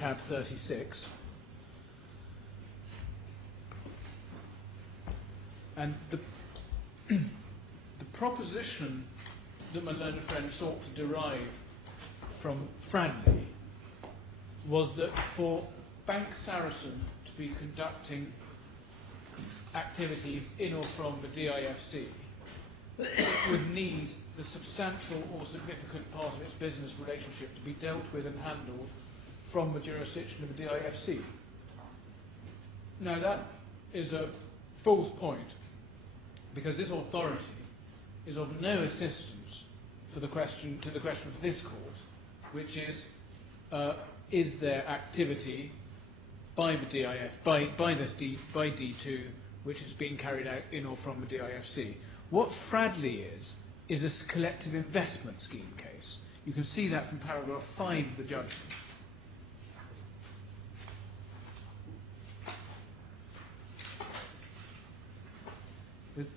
tab 36. And the proposition that my learned friend sought to derive from Fradley was that for Bank Saracen to be conducting activities in or from the DIFC, it would need the substantial or significant part of its business relationship to be dealt with and handled from the jurisdiction of the DIFC. Now that is a false point, because this authority is of no assistance for the question for this court, which is there activity by the DIF by D2 which is being carried out in or from the DIFC. What Fradley is a collective investment scheme case. You can see that from paragraph 5 of the judgment.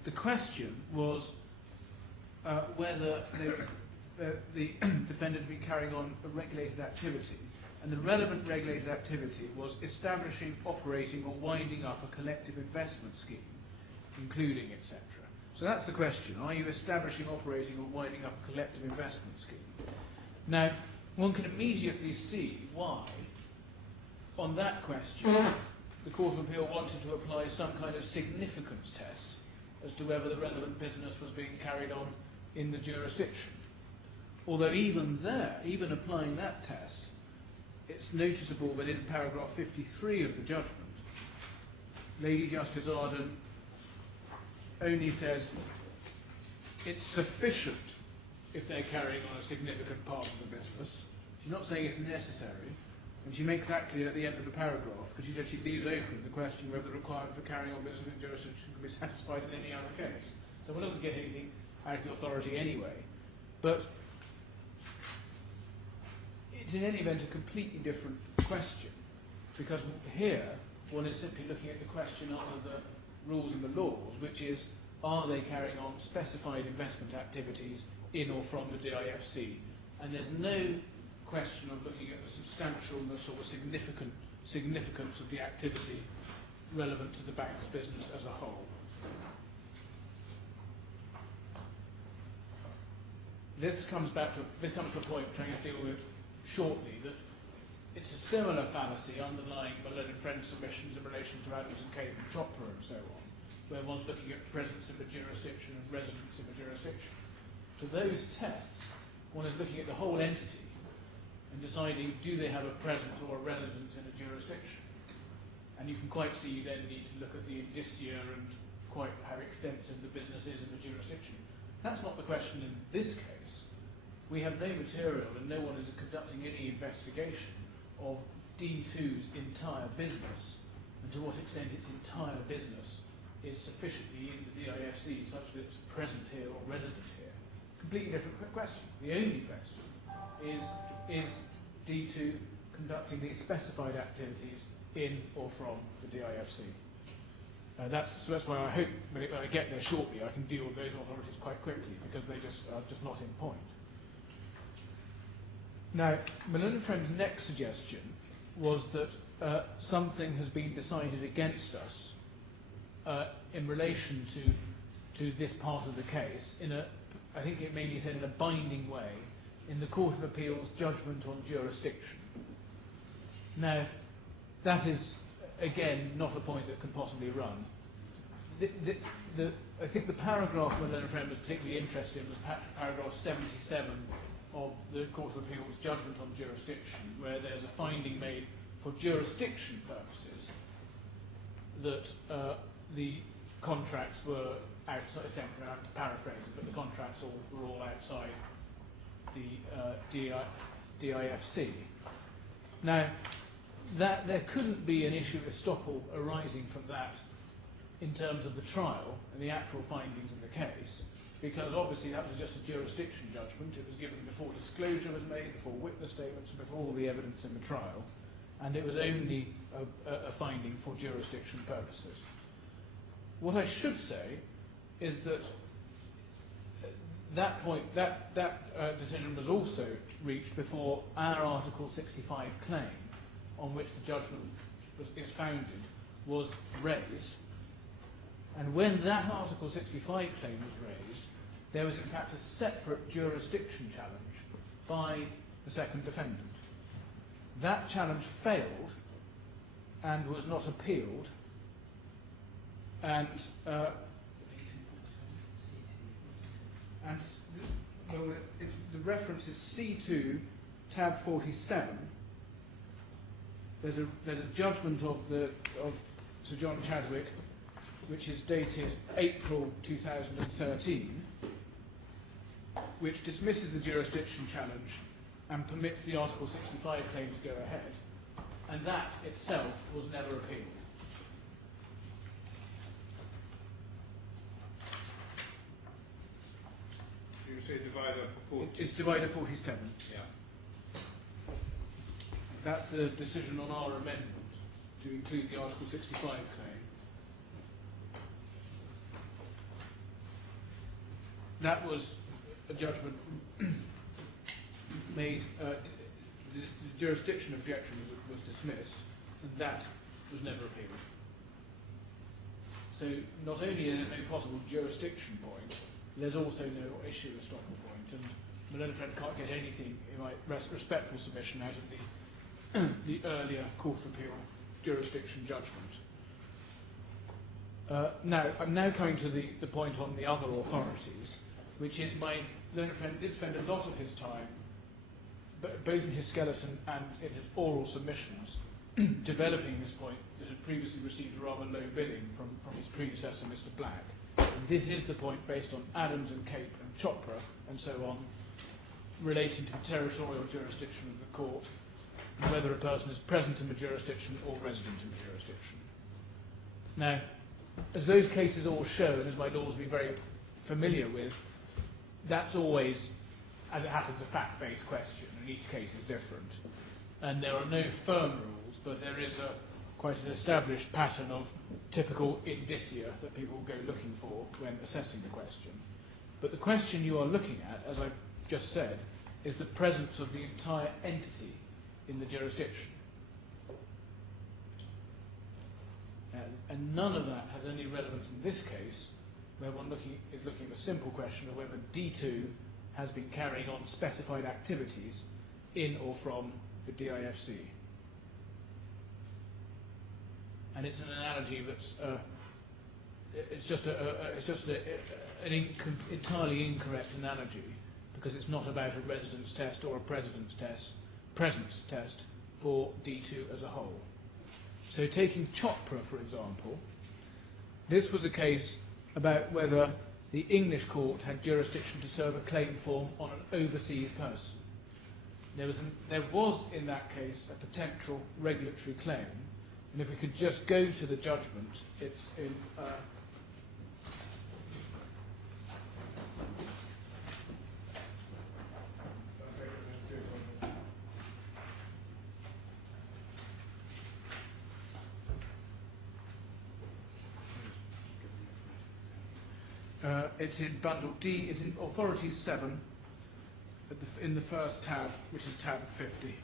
The question was whether the defendant had been carrying on a regulated activity, and the relevant regulated activity was establishing, operating, or winding up a collective investment scheme, including, etc. So that's the question. Are you establishing, operating, or winding up a collective investment scheme? Now, one can immediately see why, on that question, the Court of Appeal wanted to apply some kind of significance test as to whether the relevant business was being carried on in the jurisdiction. Although even there, even applying that test, it's noticeable that in paragraph 53 of the judgment, Lady Justice Arden only says it's sufficient if they're carrying on a significant part of the business. She's not saying it's necessary, and she makes that clear at the end of the paragraph, because she said she leaves open the question whether the requirement for carrying on business in jurisdiction can be satisfied in any other case. So one doesn't get anything out of the authority anyway. But it's in any event a completely different question, because here one is simply looking at the question under the rules and the laws, which is, are they carrying on specified investment activities in or from the DIFC? And there's no question of looking at the substantialness or the significance of the activity relevant to the bank's business as a whole. This comes to a point which I'm going to deal with shortly, that it's a similar fallacy underlying my learned friend's submissions in relation to Adams and Cave and Chopra and so on, where one's looking at presence in the jurisdiction and residence in the jurisdiction. For those tests, one is looking at the whole entity and deciding, do they have a presence or a residence in a jurisdiction? And you can quite see you then need to look at the indicia and quite how extensive the business is in the jurisdiction. That's not the question in this case. We have no material and no one is conducting any investigation of D2's entire business and to what extent its entire business is sufficiently in the DIFC such that it's present here or resident here. Completely different question. The only question is D2 conducting these specified activities in or from the DIFC? So that's why I hope when I get there shortly I can deal with those authorities quite quickly, because they are just not in point. Now, my learned friend's next suggestion was that something has been decided against us in relation to this part of the case, I think it may be said in a binding way, in the Court of Appeal's judgment on jurisdiction. Now, that is, again, not a point that can possibly run. I think the paragraph my learned friend was particularly interested in was paragraph 77 of the Court of Appeal's judgment on jurisdiction, where there's a finding made for jurisdiction purposes that the contracts were outside, essentially, I'm paraphrasing, but the contracts were all outside the DIFC. Now, that there couldn't be an issue of estoppel arising from that in terms of the trial and the actual findings in the case, because obviously that was just a jurisdiction judgment. It was given before disclosure was made, before witness statements, and before all the evidence in the trial, and it was only a finding for jurisdiction purposes. What I should say is that that decision was also reached before our Article 65 claim on which the judgment is founded was raised. And when that Article 65 claim was raised, there was in fact a separate jurisdiction challenge by the second defendant. That challenge failed and was not appealed, and the reference is C2, tab 47. There's a judgment of Sir John Chadwick, which is dated April 2013, which dismisses the jurisdiction challenge and permits the Article 65 claim to go ahead, and that itself was never appealed. You say divider 47? It's divider 47. Yeah. That's the decision on our amendment to include the Article 65 claim. That was a judgment made, the jurisdiction objection was dismissed, and that was never appealed. So not only is there no possible jurisdiction point, there's also no issue estoppel point, and my learned friend can't get anything, in my respectful submission, out of the earlier Court of Appeal jurisdiction judgment. Now, I'm now coming to the point on the other authorities, which is my learned friend did spend a lot of his time, both in his skeleton and in his oral submissions, developing this point that had previously received a rather low billing from his predecessor, Mr. Black. And this is the point based on Adams and Cape and Chopra and so on, relating to the territorial jurisdiction of the court, and whether a person is present in the jurisdiction or resident in the jurisdiction. Now, as those cases all show, and as my laws will be very familiar with, that's always, as it happens, a fact-based question, and each case is different. And there are no firm rules, but there is quite an established pattern of typical indicia that people go looking for when assessing the question. But the question you are looking at, as I just said, is the presence of the entire entity in the jurisdiction. And none of that has any relevance in this case, where one is looking at a simple question of whether D2 has been carrying on specified activities in or from the DIFC. And it's an analogy that's it's just an entirely incorrect analogy, because it's not about a residence test or a presence test for D2 as a whole. So taking Chopra, for example, this was a case about whether the English court had jurisdiction to serve a claim form on an overseas person. There was in that case a potential regulatory claim, and if we could just go to the judgment, it's in it's in bundle D, it's in authorities 7 in the first tab, which is tab 50.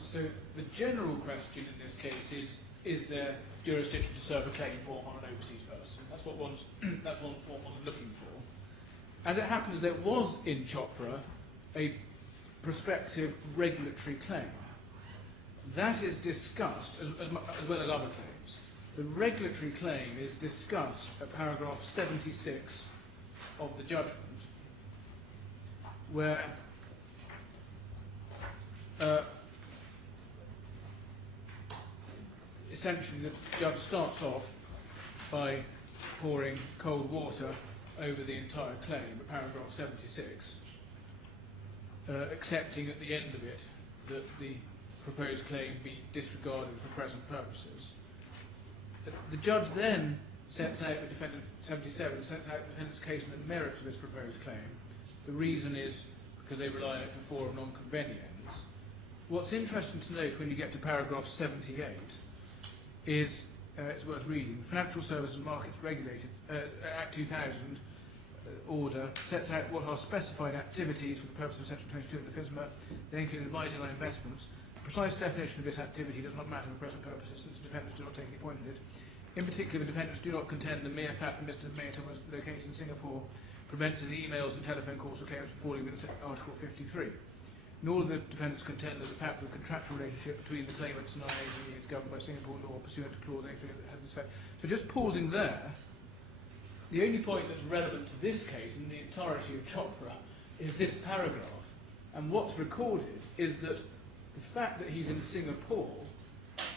So the general question in this case is there jurisdiction to serve a claim form on an overseas person? That's what one's looking for. As it happens, there was in Chopra a prospective regulatory claim. That is discussed, as well as other claims. The regulatory claim is discussed at paragraph 76 of the judgment, where essentially the judge starts off by pouring cold water over the entire claim at paragraph 76, accepting at the end of it that the proposed claim be disregarded for present purposes. The judge then sets out the defendant, 77, sets out the defendant's case and the merits of his proposed claim. The reason is because they rely on it for forum non-conveniens. What's interesting to note when you get to paragraph 78 is, it's worth reading. The Financial Services and Markets Regulated Act 2000 order sets out what are specified activities for the purpose of Section 22 of the FISMA. They include advising on investments. The precise definition of this activity does not matter for present purposes, since the defendants do not take any point in it. In particular, the defendants do not contend the mere fact that Mr. Mayton was located in Singapore prevents his emails and telephone calls to claimants from falling within Article 53. Nor do the defendants contend that the fact that the contractual relationship between the claimants and IAG is governed by Singapore law pursuant to Clause 83 that has this effect. So just pausing there, the only point that's relevant to this case in the entirety of Chopra is this paragraph. And what's recorded is that the fact that he's in Singapore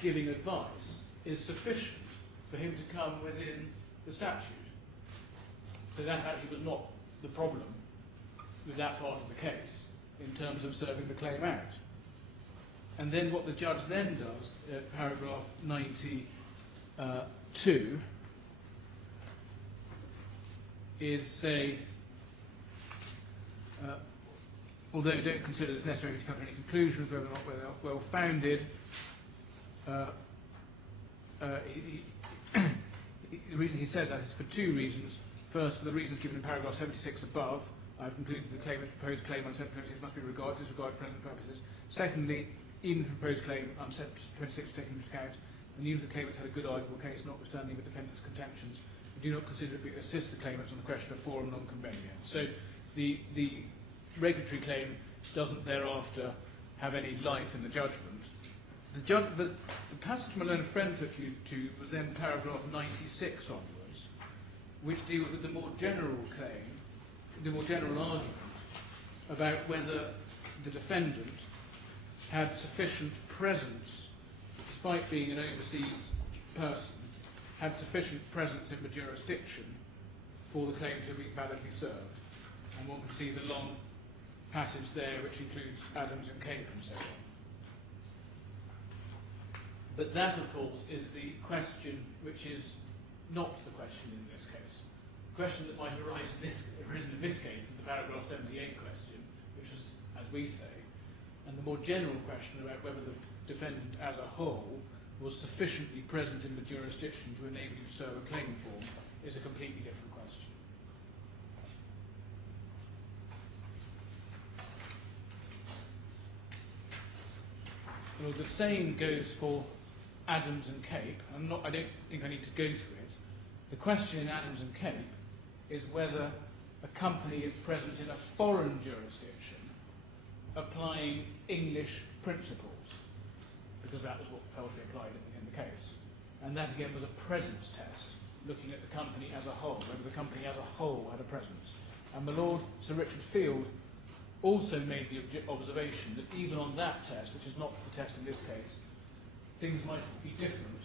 giving advice is sufficient for him to come within the statute. So that actually was not the problem with that part of the case in terms of serving the claim out. And then what the judge then does at paragraph 92 is say, although you don't consider it necessary to come to any conclusions whether or not they're well founded, the reason he says that is for two reasons. First, for the reasons given in paragraph 76 above, I've concluded the claimant's proposed claim on Section 26 must be disregarded for present purposes. Secondly, even if the proposed claim on Section 26 was taken into account, and even if the claimants had a good arguable case, notwithstanding the defendant's contentions, we do not consider it to assist the claimants on the question of forum non-convenient. So the regulatory claim doesn't thereafter have any life in the judgment. The passage my learned friend took you to was then paragraph 96 onwards, which deals with the more general claim, the more general argument about whether the defendant had sufficient presence, despite being an overseas person, had sufficient presence in the jurisdiction for the claim to be validly served. And one can see the long passage there, which includes Adams and Cape and so on. But that, of course, is the question which is not the question in this case. The question that might arise arisen in this case is the paragraph 78 question, which was, as we say, and the more general question about whether the defendant as a whole was sufficiently present in the jurisdiction to enable you to serve a claim form is a completely different question. Well, the same goes for Adams and Cape. I don't think I need to go through it. The question in Adams and Cape is whether a company is present in a foreign jurisdiction applying English principles, because that was what felt to be applied in the case. And that again was a presence test, looking at the company as a whole, whether the company as a whole had a presence. And my Lord Sir Richard Field also made the observation that even on that test, which is not the test in this case, things might be different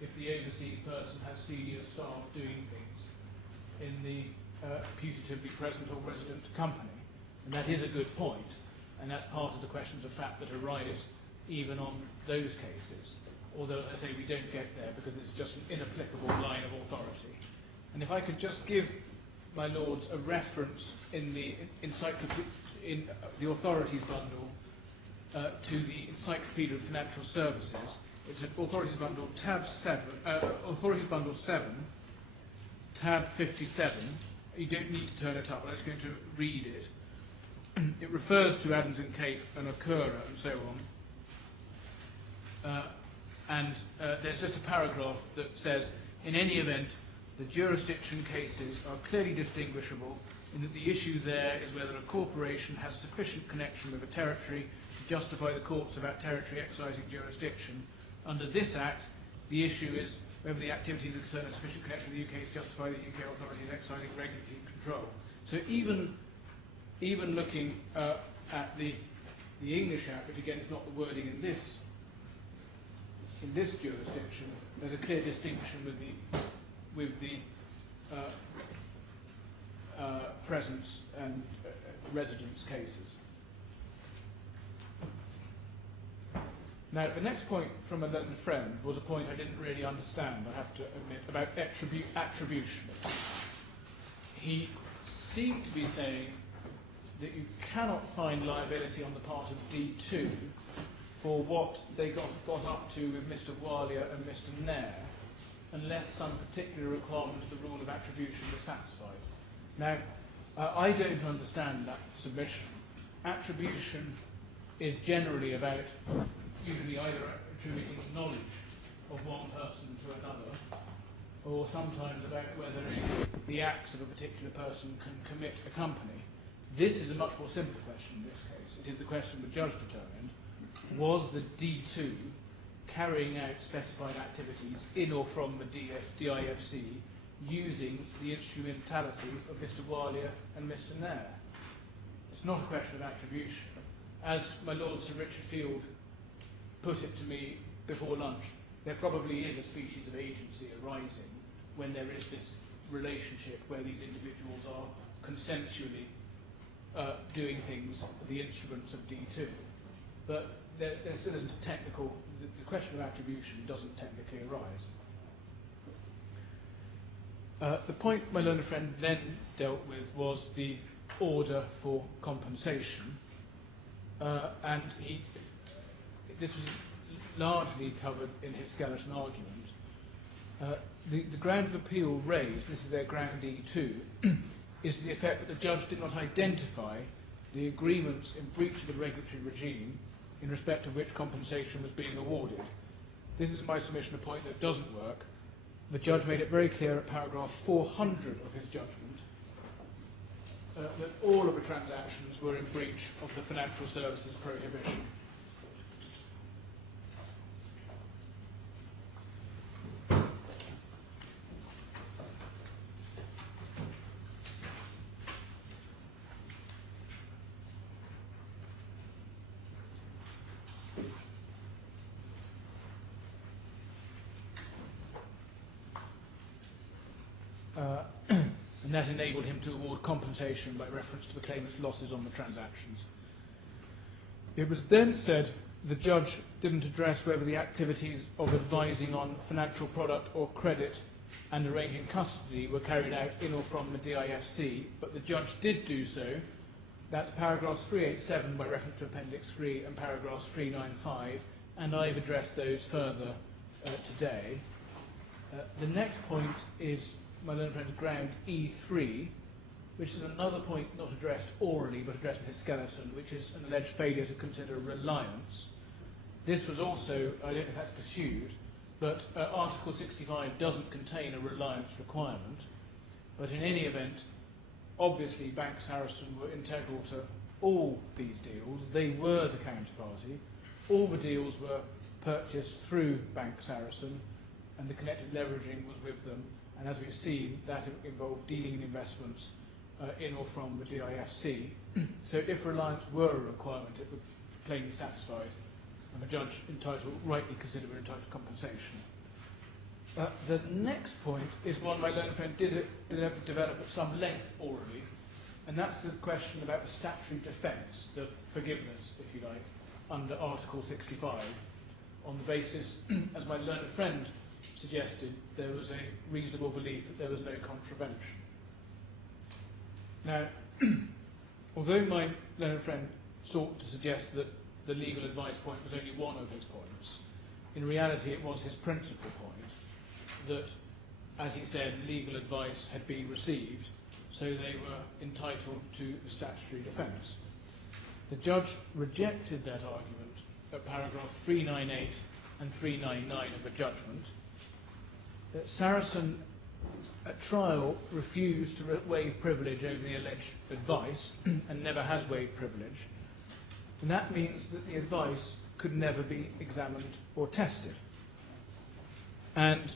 if the overseas person has senior staff doing things in the putatively present or resident company. And that is a good point, and that's part of the questions of fact that arise even on those cases. Although, as I say, we don't get there because it's just an inapplicable line of authority. And if I could just give my lords a reference in the in the authorities bundle to the Encyclopedia of Financial Services. It's an authorities bundle tab 7, authorities bundle 7, tab 57. You don't need to turn it up. I'm just going to read it. It refers to Adams and Cape and Occurra and so on. There's just a paragraph that says, in any event, the jurisdiction cases are clearly distinguishable in that the issue there is whether a corporation has sufficient connection with a territory to justify the courts of that territory exercising jurisdiction. Under this Act, the issue is whether the activities that concern a sufficient connection with the UK to justify the UK authorities exercising regulatory control. So even looking at the English Act, which again is not the wording in this jurisdiction, there's a clear distinction with the presence and residence cases. Now, the next point from a learned friend was a point I didn't really understand, I have to admit, about attribution. He seemed to be saying that you cannot find liability on the part of D2 for what they got up to with Mr. Alia and Mr. Nair, unless some particular requirement of the rule of attribution was satisfied. Now, I don't understand that submission. Attribution is generally about usually either attributing knowledge of one person to another, or sometimes about whether the acts of a particular person can commit a company. This is a much more simple question in this case. It is the question the judge determined: was the D2 carrying out specified activities in or from the DIFC using the instrumentality of Mr. Alia and Mr. Nair? It's not a question of attribution. As my Lord Sir Richard Field put it to me before lunch, there probably is a species of agency arising when there is this relationship where these individuals are consensually doing things, the instruments of D2. But there still isn't a technical, the question of attribution doesn't technically arise. The point my learned friend then dealt with was the order for compensation, and this was largely covered in his skeleton argument. The ground of appeal raised, this is their ground E2, is the effect that the judge did not identify the agreements in breach of the regulatory regime in respect of which compensation was being awarded. This is my submission, a point that doesn't work. The judge made it very clear at paragraph 400 of his judgment that all of the transactions were in breach of the financial services prohibition. And that enabled him to award compensation by reference to the claimant's losses on the transactions. It was then said the judge didn't address whether the activities of advising on financial product or credit and arranging custody were carried out in or from the DIFC, but the judge did do so. That's paragraphs 387 by reference to Appendix 3 and paragraphs 395, and I've addressed those further today. The next point is my learned friend's ground E3, which is another point not addressed orally but addressed in his skeleton, which is an alleged failure to consider reliance. This was also, I don't know if that's pursued, but Article 65 doesn't contain a reliance requirement. But in any event, obviously Bank Saracen were integral to all these deals. They were the counterparty. All the deals were purchased through Bank Saracen, and the connected leveraging was with them. And as we've seen, that involved dealing in investments in or from the DIFC. So if reliance were a requirement, it would be plainly satisfied, and the judge rightly considered we're entitled to compensation. The next point is one my learned friend did develop at some length orally, and that's the question about the statutory defence, the forgiveness, if you like, under Article 65, on the basis, as my learned friend suggested, there was a reasonable belief that there was no contravention. Now, although my learned friend sought to suggest that the legal advice point was only one of his points, in reality it was his principal point that, as he said, legal advice had been received, so they were entitled to the statutory defence. The judge rejected that argument at paragraph 398 and 399 of the judgment. Saracen at trial refused to waive privilege over the alleged advice and never has waived privilege, and that means that the advice could never be examined or tested. And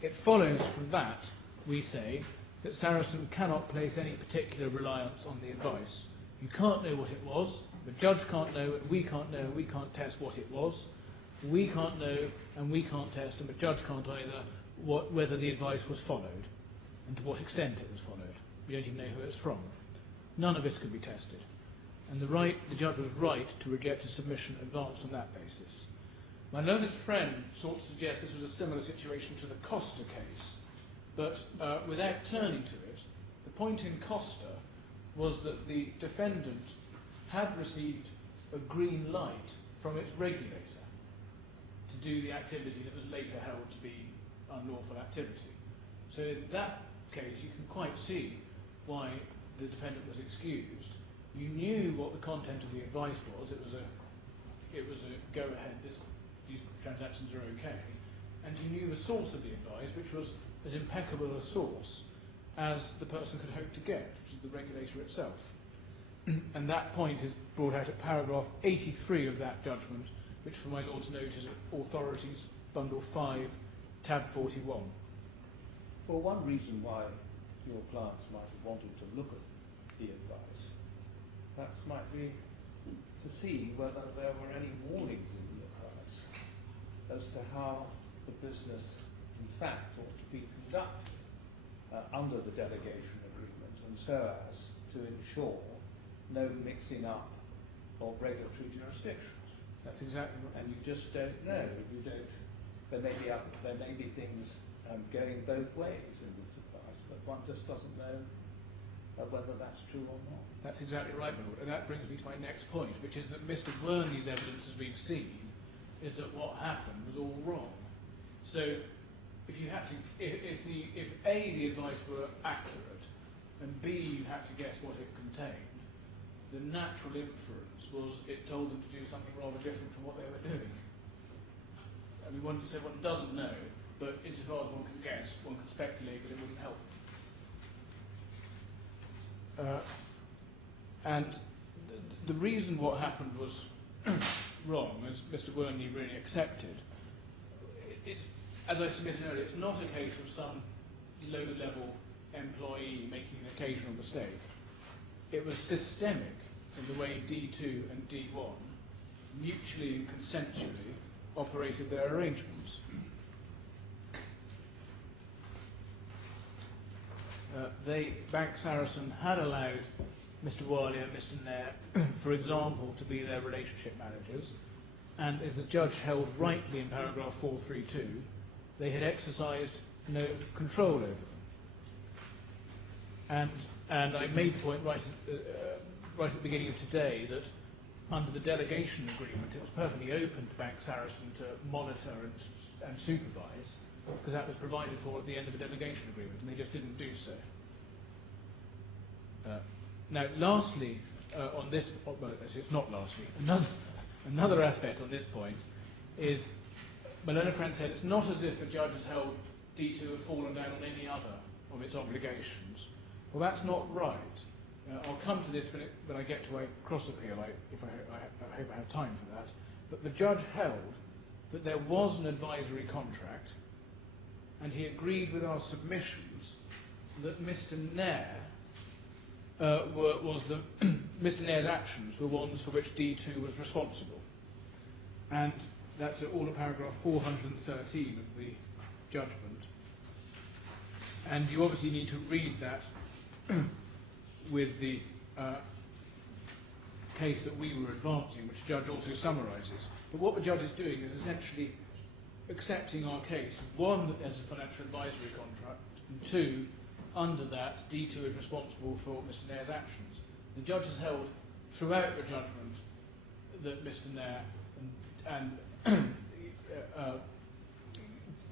it follows from that, we say, that Saracen cannot place any particular reliance on the advice. You can't know what it was, the judge can't know, and we can't know, and we can't test what it was. We can't know, and we can't test, and the judge can't either, whether the advice was followed, and to what extent it was followed. We don't even know who it's from. None of it could be tested. And the judge was right to reject a submission advanced on that basis. My learned friend sought to suggest this was a similar situation to the Costa case, but without turning to it, the point in Costa was that the defendant had received a green light from its regulator to do the activity that was later held to be unlawful activity. So in that case, you can quite see why the defendant was excused. You knew what the content of the advice was. It was a go-ahead, these transactions are okay. And you knew the source of the advice, which was as impeccable a source as the person could hope to get, which is the regulator itself. And that point is brought out at paragraph 83 of that judgment, which for my Lord's note is Authorities, Bundle 5, tab 41. Well, one reason why your clients might have wanted to look at the advice, perhaps might be to see whether there were any warnings in the advice as to how the business, in fact, ought to be conducted under the delegation agreement, and so as to ensure no mixing up of regulatory jurisdictions. That's exactly right. And you just don't know. You don't. There may be things going both ways in this advice, but one just doesn't know whether that's true or not. That's exactly right, my Lord. And that brings me to my next point, which is that Mr. Verney's evidence, as we've seen, is that what happened was all wrong. So, if you had to, if A, the advice were accurate, and B, you had to guess what it contained, the natural inference was it told them to do something rather different from what they were doing. I mean, one doesn't know, but insofar as one can guess, one can speculate that it wouldn't help. And the reason what happened was wrong, as Mr. Verney really accepted, it's, as I submitted earlier, it's not a case of some low-level employee making an occasional mistake. It was systemic in the way D2 and D1 mutually and consensually operated their arrangements. Bank Saracen had allowed Mr. Wiley and Mr. Nair, for example, to be their relationship managers, and as the judge held rightly in paragraph 432, they had exercised no control over them. And I made the point right at the beginning of today that under the delegation agreement it was perfectly open to Bank Saracen to monitor and supervise, because that was provided for at the end of the delegation agreement, and they just didn't do so. Now, lastly, on this, well, it's not lastly, another aspect on this point is, Malone Friend said it's not as if a judge has held D2 have fallen down on any other of its obligations. Well, that's not right. I'll come to this when I get to a cross appeal, I hope I have time for that. But the judge held that there was an advisory contract, and he agreed with our submissions that Mr. Nair Mr. Nair's actions were ones for which D2 was responsible. And that's all at paragraph 413 of the judgment. And you obviously need to read that with the case that we were advancing, which the judge also summarises. But what the judge is doing is essentially accepting our case. One, that there's a financial advisory contract, and two, under that, D2 is responsible for Mr. Nair's actions. The judge has held throughout the judgment that Mr. Nair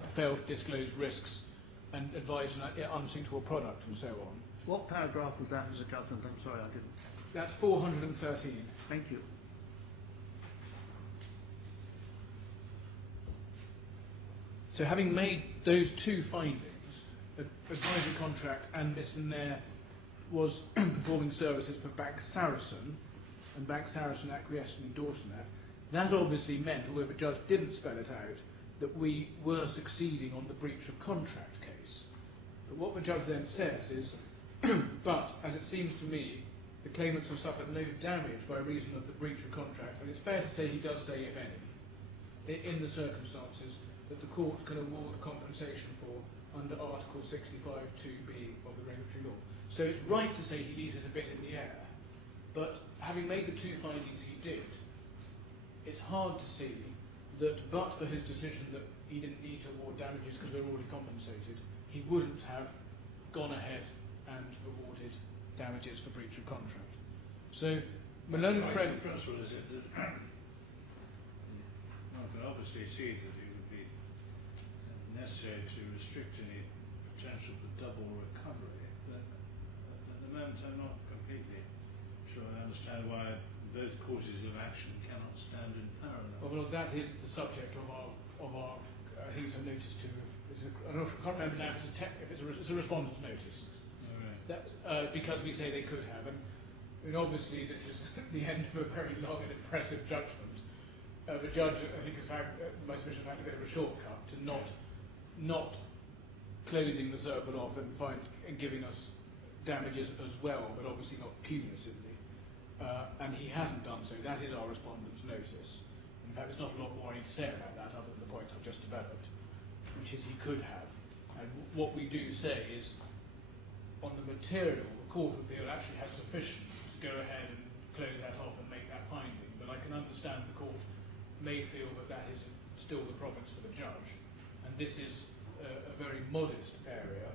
failed to disclose risks and advise an unsuitable product and so on. What paragraph was that in the judgment? I'm sorry, I didn't. That's 413. Thank you. So having made those two findings, advisory contract and Mr. Nair was performing services for Bank Saracen, and Bank Saracen acquiesced and endorsed that, that obviously meant, although the judge didn't spell it out, that we were succeeding on the breach of contract case. But what the judge then says is, but as it seems to me, the claimants have suffered no damage by reason of the breach of contract, and it's fair to say he does say, if any, in the circumstances that the court can award compensation for under Article 65(2)(b) of the regulatory law. So it's right to say he leaves it a bit in the air, but having made the two findings he did, it's hard to see that but for his decision that he didn't need to award damages because they were already compensated, he wouldn't have gone ahead and awarded damages for breach of contract. So Malone Friend... principle is it that one can obviously see that it would be necessary to restrict any potential for double recovery, but at the moment I'm not completely sure I understand why both courses of action cannot stand in parallel. Well, that is the subject of our I think it's a notice to. I can't remember now if it's a respondent's notice. All right. That, because we say they could have, and obviously this is the end of a very long and impressive judgment. The judge, I think, has found my submission found a bit of a shortcut to not closing the circle off and giving us damages as well, but obviously not cumulatively. And he hasn't done so. That is our respondent's notice. In fact, there's not a lot more I need to say about that other than the points I've just developed, which is he could have. And what we do say is, on the material, the Court of Appeal actually has sufficient to go ahead and close that off and make that finding. But I can understand the Court may feel that that is still the province for the judge. And this is a very modest area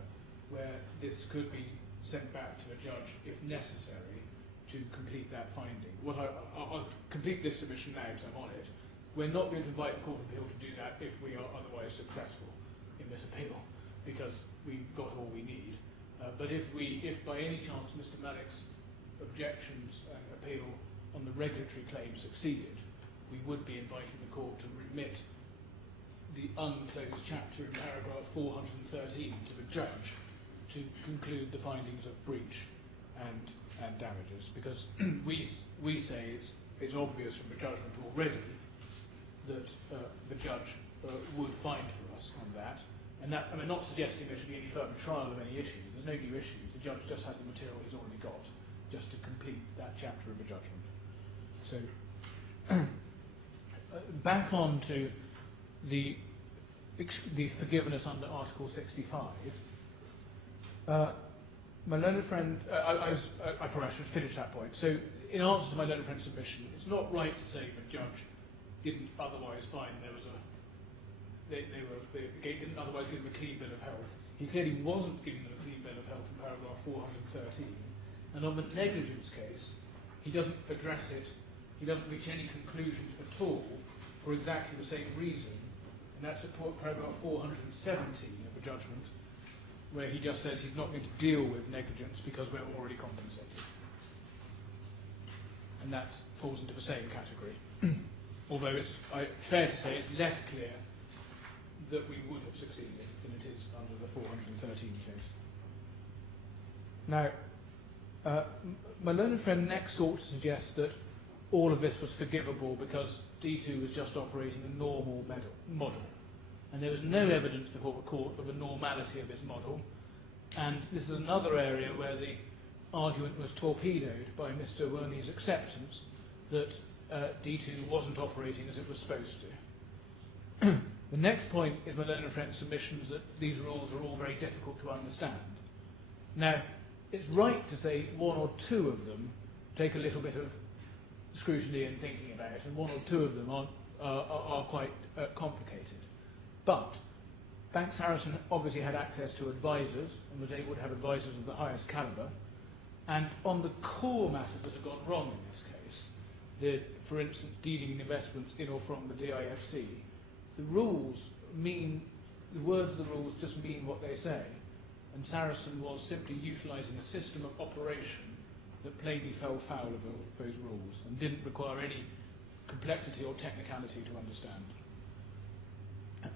where this could be sent back to a judge if necessary to complete that finding. I'll complete this submission now because I'm on it. We're not going to invite the Court of Appeal to do that if we are otherwise successful in this appeal, because we've got all we need. But if by any chance Mr. Malik's objections and appeal on the regulatory claim succeeded, we would be inviting the Court to remit the unclosed chapter in paragraph 413 to the judge to conclude the findings of breach and damages, because we say it's obvious from the judgment already that the judge would find for us on that. And that, I'm not suggesting there should be any further trial of any issues. There's no new issues. The judge just has the material he's already got, just to complete that chapter of the judgment. So, back on to the forgiveness under Article 65. My learned friend, I probably should finish that point. So, in answer to my learned friend's submission, it's not right to say the judge didn't otherwise find there was they didn't otherwise give them a clean bill of health. He clearly wasn't giving them a clean bill of health in paragraph 413. And on the negligence case, he doesn't address it, he doesn't reach any conclusions at all for exactly the same reason. And that's at paragraph 417 of the judgment, where he just says he's not going to deal with negligence because we're already compensated. And that falls into the same category. Although it's fair to say it's less clear that we would have succeeded than it is under the 413 case. Now, my learned friend next sought to suggest that all of this was forgivable because D2 was just operating a normal model. And there was no evidence before the court of the normality of this model. And this is another area where the argument was torpedoed by Mr. Wernie's acceptance that D2 wasn't operating as it was supposed to. The next point is my learned friend's submissions that these rules are all very difficult to understand. Now, it's right to say one or two of them take a little bit of scrutiny and thinking about, and one or two of them are quite complicated. But Bank Saracen obviously had access to advisors and was able to have advisors of the highest calibre. And on the core matters that have gone wrong in this case, for instance, dealing in investments in or from the DIFC, the rules mean, the words of the rules just mean what they say. And Saracen was simply utilising a system of operation that plainly fell foul of those rules and didn't require any complexity or technicality to understand.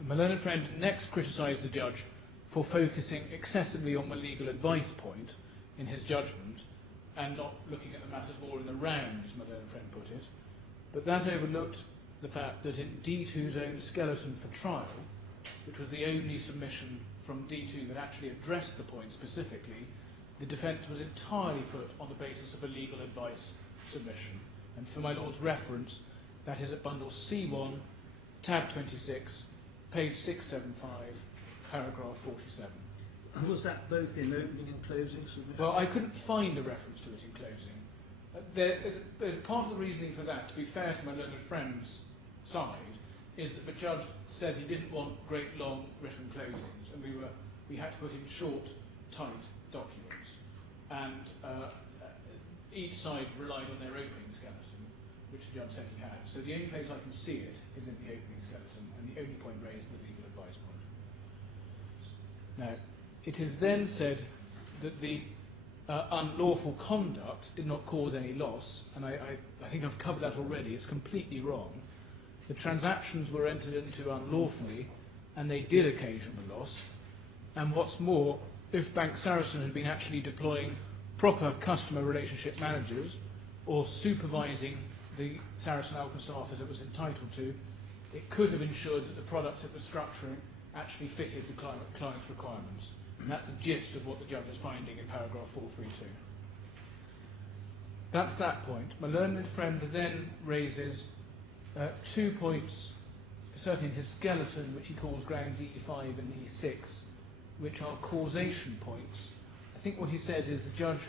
My learned friend next criticised the judge for focusing excessively on the legal advice point in his judgment and not looking at the matters more in the round, as my learned friend put it. But that overlooked the fact that in D2's own skeleton for trial, which was the only submission from D2 that actually addressed the point specifically, the defence was entirely put on the basis of a legal advice submission. And for my Lord's reference, that is at bundle C1, tab 26, page 675, paragraph 47. Was that both in opening and closing submission? Well, I couldn't find a reference to it in closing. There's part of the reasoning for that, to be fair to my learned friend's side, is that the judge said he didn't want great long written closings, and we had to put in short, tight documents. And each side relied on their opening skeleton, which the judge said he had. So the only place I can see it is in the opening skeleton, and the only point raised is the legal advice point. Now, it is then said that the unlawful conduct did not cause any loss, and I think I've covered that already. It's completely wrong. The transactions were entered into unlawfully, and they did occasion the loss. And what's more, if Bank Saracen had been actually deploying proper customer relationship managers or supervising the Sarasin-Alpen staff as it was entitled to, it could have ensured that the products it was structuring actually fitted the client's requirements. And that's the gist of what the judge is finding in paragraph 432. That's that point. My learned friend then raises 2 points, certainly in his skeleton, which he calls grounds E5 and E6, which are causation points. I think what he says is the judge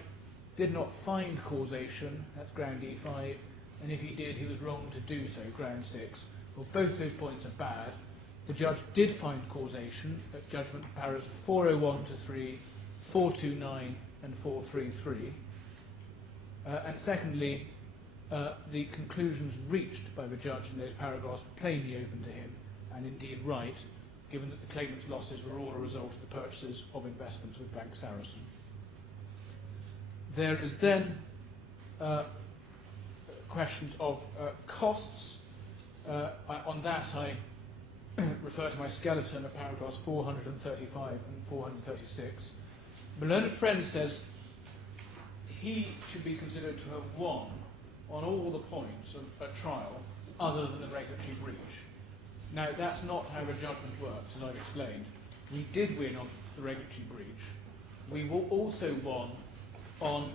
did not find causation, that's ground E5, and if he did, he was wrong to do so, ground 6. Well, both those points are bad. The judge did find causation at judgment paras 401 to 3, 429 and 433. And secondly, the conclusions reached by the judge in those paragraphs were plainly open to him, and indeed right, given that the claimant's losses were all a result of the purchases of investments with Bank Saracen. There is then questions of costs. On that, I refer to my skeleton of paragraphs 435 and 436. My learned friend says he should be considered to have won on all the points of a trial other than the regulatory breach. Now, that's not how a judgment works, as I've explained. We did win on the regulatory breach. We also won on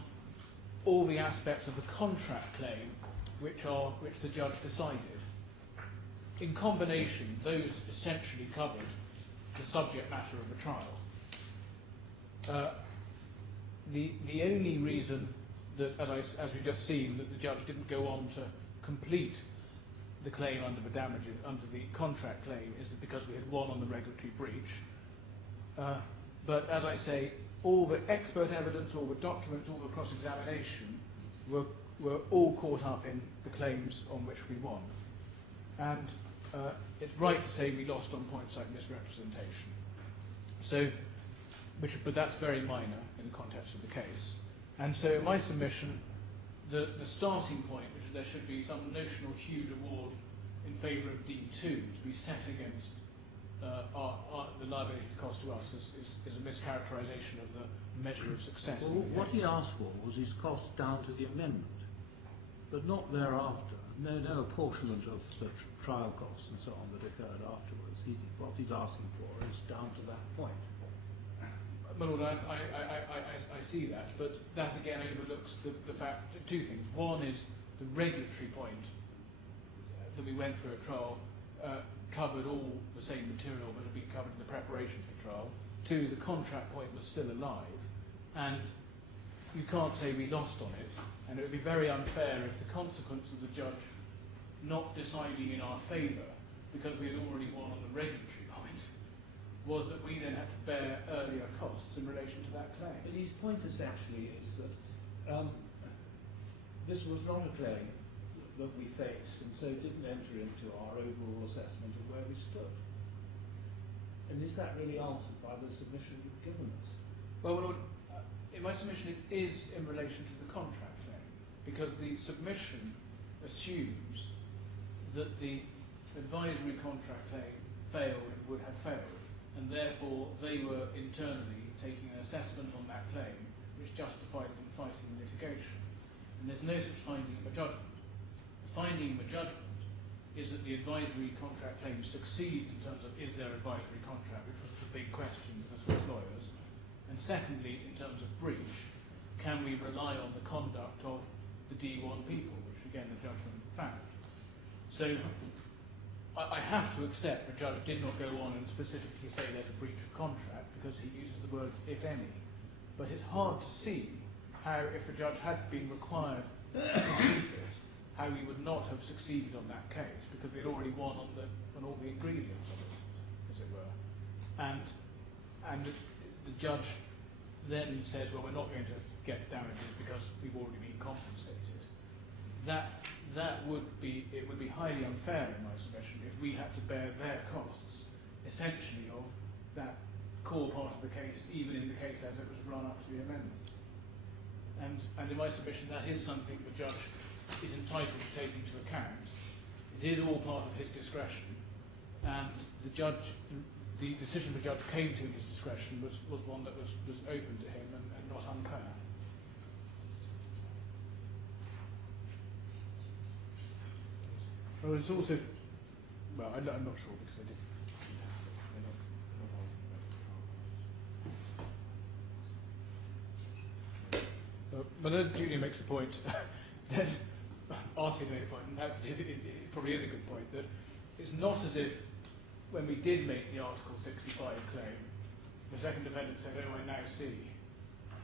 all the aspects of the contract claim which the judge decided. In combination, those essentially covered the subject matter of the trial. The only reason that, as we've just seen, that the judge didn't go on to complete the claim under the contract claim is that because we had won on the regulatory breach. But as I say, all the expert evidence, all the documents, all the cross-examination were all caught up in the claims on which we won. And it's right to say we lost on points like misrepresentation. But that's very minor in the context of the case. And so in my submission, the starting point, which is there should be some notional huge award in favour of D2 to be set against the liability cost to us is a mischaracterisation of the measure of success. Well, what he asked for was his cost down to the amendment, but not thereafter. No apportionment of the trial costs and so on that occurred afterwards. What he's asking for is down to that point. My Lord, I see that, but that again overlooks the fact that two things. One is the regulatory point that we went through at trial covered all the same material that had been covered in the preparation for trial. Two, the contract point was still alive, and you can't say we lost on it, and it would be very unfair if the consequence of the judge not deciding in our favour, because we had already won on the regulatory point, was that we then had to bear earlier costs in relation to that claim. But his point essentially is that this was not a claim that we faced, and so didn't enter into our overall assessment of where we stood. And is that really answered by the submission you've given us? Well, my Lord, in my submission it is in relation to the contract claim, because the submission assumes that the advisory contract claim failed and would have failed, and therefore they were internally taking an assessment on that claim which justified them fighting the litigation. And there's no such finding of a judgment. The finding of a judgment is that the advisory contract claim succeeds in terms of is there advisory contract, which was the big question for the Swiss lawyers. And secondly, in terms of breach, can we rely on the conduct of the D1 people, which again the judgment found. So I have to accept the judge did not go on and specifically say there's a breach of contract because he uses the words if any. But it's hard to see how, if the judge had been required to complete it, how we would not have succeeded on that case because we had already won on all the ingredients of it, as it were. And the judge then says, well, we're not going to get damages because we've already been compensated. it would be highly unfair, in my submission, if we had to bear their costs, essentially of that core part of the case, even in the case as it was run up to the amendment. And in my submission, that is something the judge is entitled to take into account. It is all part of his discretion, and the decision the judge came to in his discretion was one that was open to him and not unfair. Well, it's also, well, I'm not sure because I did. But Junior makes a point that Artie made a point, and it probably is a good point, that it's not as if when we did make the Article 65 claim, the second defendant said, "Oh, I now see,"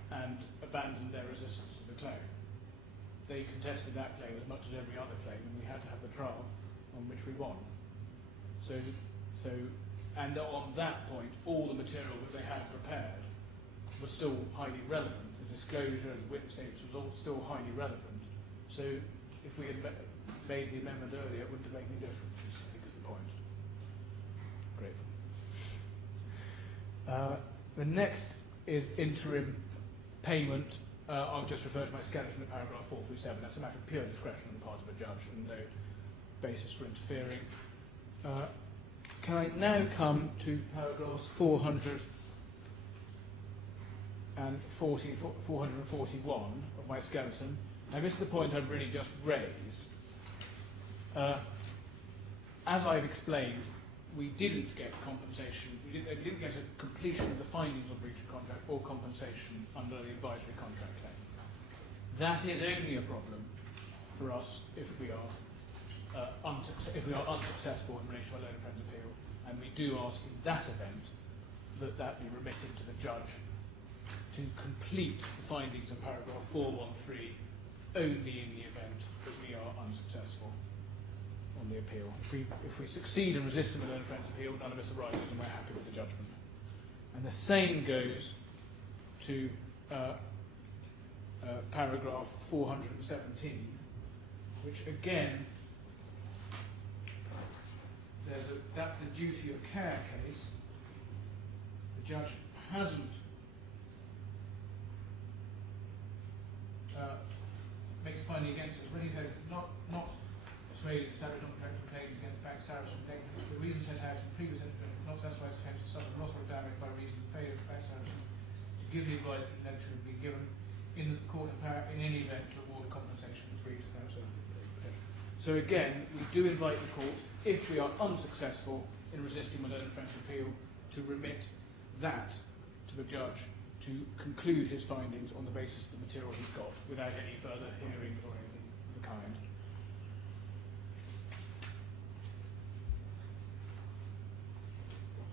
and abandoned their resistance to the claim. They contested that claim as much as every other claim, and we had to have the trial on which we won. And on that point, all the material that they had prepared was still highly relevant. The disclosure, the witness statements was all still highly relevant. So if we had made the amendment earlier, it wouldn't have made any difference, I think is the point. Grateful. The next is interim payment. I'll just refer to my skeleton at paragraph 4 through 7. That's a matter of pure discretion on the part of a judge and no basis for interfering. Can I now come to paragraphs 441 of my skeleton? Now, this is the point I've really just raised. As I've explained, we didn't get compensation. We didn't get a completion of the findings of breach of contract or compensation under the advisory contract claim. That is only a problem for us if we are unsuccessful in relation to our loan of friends appeal, and we do ask in that event that be remitted to the judge to complete the findings in paragraph 413 only in the event that we are unsuccessful on the appeal. If we succeed in resisting the loan of friends appeal, none of us arises and we're happy with the judgment. And the same goes to paragraph 417, which again, that's the duty of care case. The judge hasn't makes a finding against us when he says not persuaded to establish non-contractual claims against Bank Saracen negligence for the reason set out in the previous incident, not satisfied to attempt to suffer loss or damage by reason of failure of Bank Saracen to give the advice that the should be given in the court of power in any event to award compensation for breach of that. So again, we do invite the court, if we are unsuccessful in resisting the loan of friends appeal, to remit that to the judge to conclude his findings on the basis of the material he's got, without any further hearing or anything of the kind.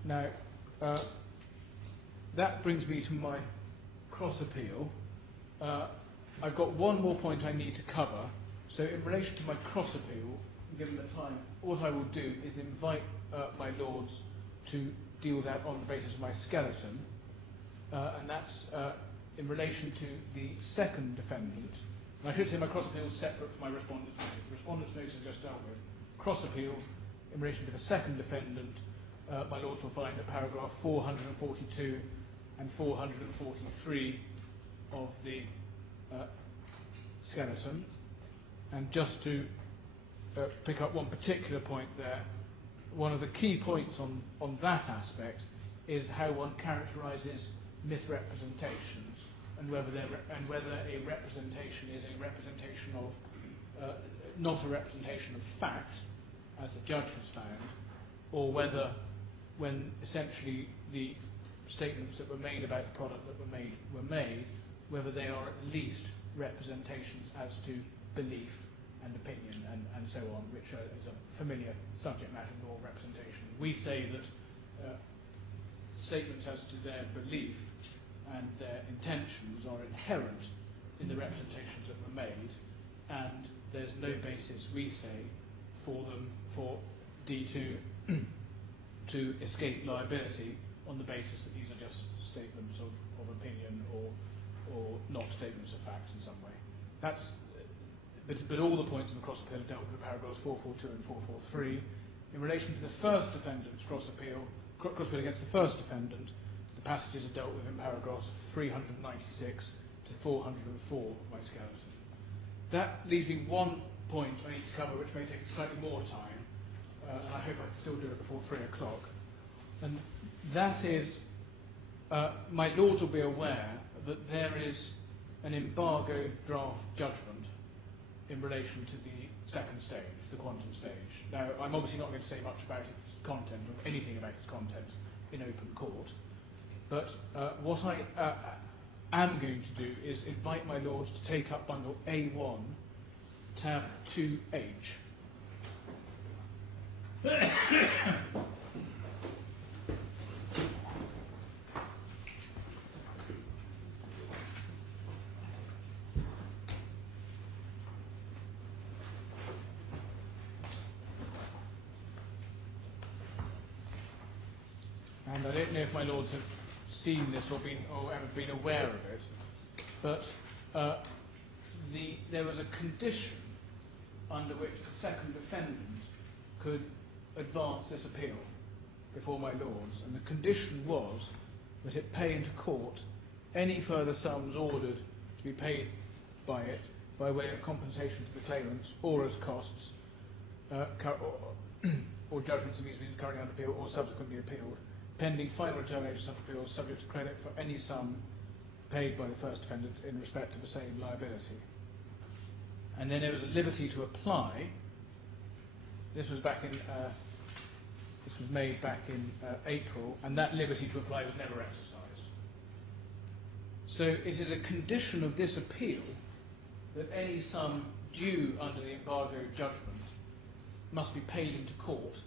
Now, that brings me to my cross appeal. I've got one more point I need to cover. So in relation to my cross appeal, given the time, what I will do is invite my lords to deal with that on the basis of my skeleton. And that's in relation to the second defendant. And I should say my cross appeal is separate from my respondent's notice. The respondent's notice is just dealt with. Cross appeal, in relation to the second defendant, my lords will find that paragraph 442 and 443 of the skeleton. And just to pick up one particular point there, one of the key points on that aspect is how one characterises misrepresentations and whether a representation is a representation of not a representation of fact, as the judge has found, or whether when essentially the statements that were made about the product that were made, whether they are at least representations as to belief and opinion and so on, which is a familiar subject matter in law representation. We say that statements as to their belief and their intentions are inherent in the representations that were made, and there's no basis, we say, for D2 to escape liability on the basis that these are just statements of opinion or not statements of fact in some way. That's but all the points in the cross appeal are dealt with in paragraphs 442 and 443. In relation to the first defendant's cross appeal against the first defendant, the passages are dealt with in paragraphs 396 to 404 of my skeleton. That leaves me one point I need to cover, which may take slightly more time, and I hope I can still do it before 3 o'clock. And that is, my lords will be aware that there is an embargo draft judgment in relation to the second stage, the quantum stage. Now, I'm obviously not going to say much about its content or anything about its content in open court, but what I am going to do is invite my lords to take up bundle A1, tab 2H. And I don't know if my lords have seen this or ever been aware of it, but there was a condition under which the second defendant could advance this appeal before my lords, and the condition was that it pay into court any further sums ordered to be paid by it by way of compensation to the claimants or as costs or judgments immediately currently under appeal or subsequently appealed, pending final determination of such appeals, subject to credit for any sum paid by the first defendant in respect of the same liability. And then there was a liberty to apply. This was made back in April, and that liberty to apply was never exercised. So it is a condition of this appeal that any sum due under the embargo judgment must be paid into court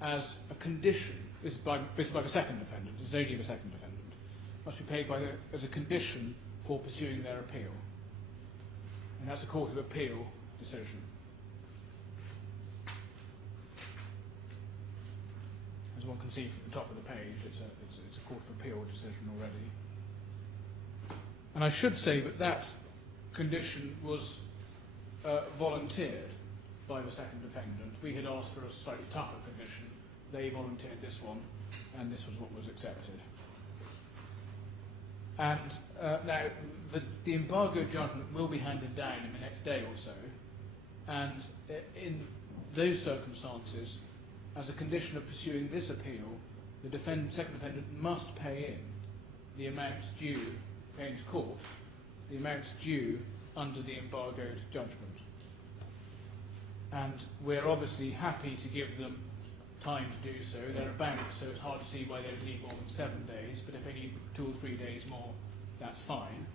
as a condition. This is by the second defendant. This is only the second defendant. Must be paid as a condition for pursuing their appeal. And that's a Court of Appeal decision. As one can see from the top of the page, it's a Court of Appeal decision already. And I should say that condition was volunteered by the second defendant. We had asked for a slightly tougher condition. They volunteered this one, and this was what was accepted. And now, the embargo judgment will be handed down in the next day or so, and in those circumstances, as a condition of pursuing this appeal, the second defendant must pay in the amounts due, pay into court, the amounts due under the embargoed judgment. And we're obviously happy to give them time to do so. They're a bank, so it's hard to see why they would need more than 7 days, but if they need 2 or 3 days more, that's fine.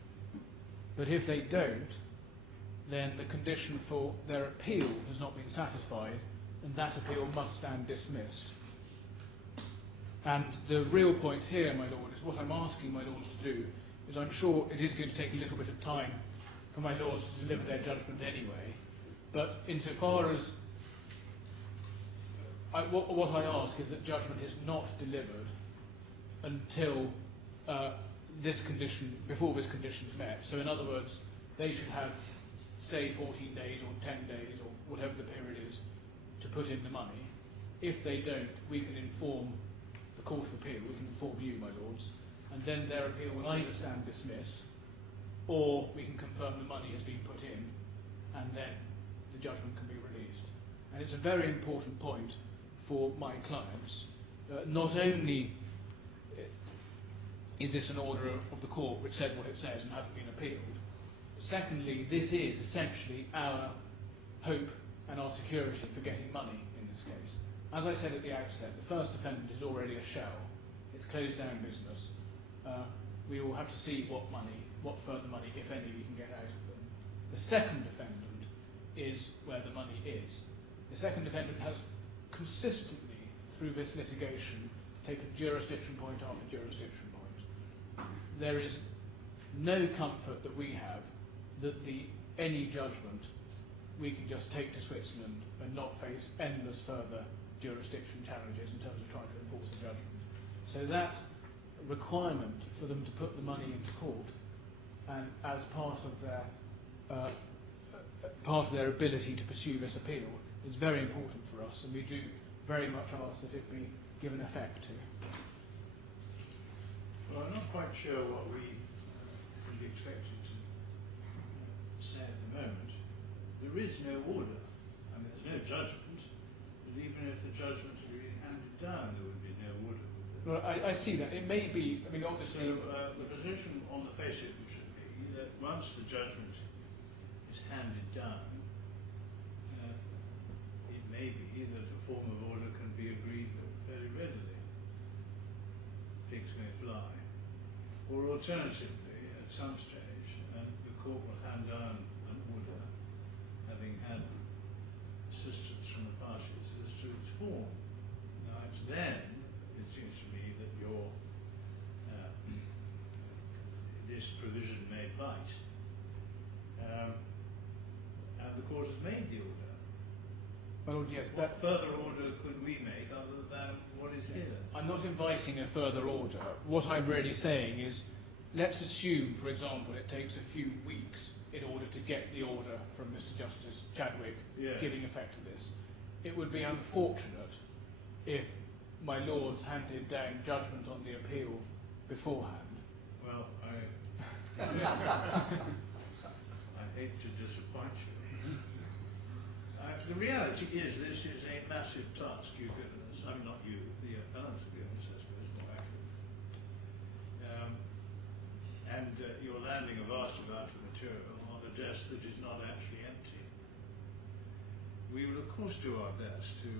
But if they don't, then the condition for their appeal has not been satisfied, and that appeal must stand dismissed. And the real point here, my lord, is what I'm asking my lords to do is, I'm sure it is going to take a little bit of time for my lords to deliver their judgment anyway, but insofar as what I ask is that judgment is not delivered until before this condition is met. So in other words, they should have, say, 14 days or 10 days or whatever the period is to put in the money. If they don't, we can inform the Court of Appeal, we can inform you, my lords, and then their appeal will either stand dismissed, or we can confirm the money has been put in, and then the judgment can be released. And it's a very important point for my clients. Not only is this an order of the court which says what it says and hasn't been appealed, secondly, this is essentially our hope and our security for getting money in this case. As I said at the outset, the first defendant is already a shell. It's closed down business. We will have to see what further money, if any, we can get out of them. The second defendant is where the money is. The second defendant has consistently, through this litigation, taken jurisdiction point after jurisdiction point. There is no comfort that we have that any judgment we can just take to Switzerland and not face endless further jurisdiction challenges in terms of trying to enforce a judgment. So that requirement for them to put the money into court and as part of their part of their ability to pursue this appeal is very important for us, and we do very much ask that it be given effect to. Well, I'm not quite sure what we can be expected to say at the moment. There is no order. I mean, there's no judgment, but even if the judgment had been handed down, there would be no order. Well, I see that. It may be, I mean, obviously... So, the position on the face of it should be that once the judgment is handed down, it may be that a form of order can be agreed very readily. Pigs may fly. Or alternatively, at some stage, the court will hand down an order, having had assistance from the parties as to its form. Now, it's then, it seems to me, that this provision may bite, and the court has made the order. My Lord, yes, What further order could we make other than what is here? I'm not inviting a further order. What I'm really saying is, let's assume, for example, it takes a few weeks in order to get the order from Mr. Justice Chadwick giving effect to this. It would be unfortunate if my Lords handed down judgment on the appeal beforehand. Well, I hate to disappoint you. The reality is this is a massive task you've given us. I'm not you, the appellant, to be honest, I suppose, more accurate. You're landing a vast amount of material on a desk that is not actually empty. We will, of course, do our best to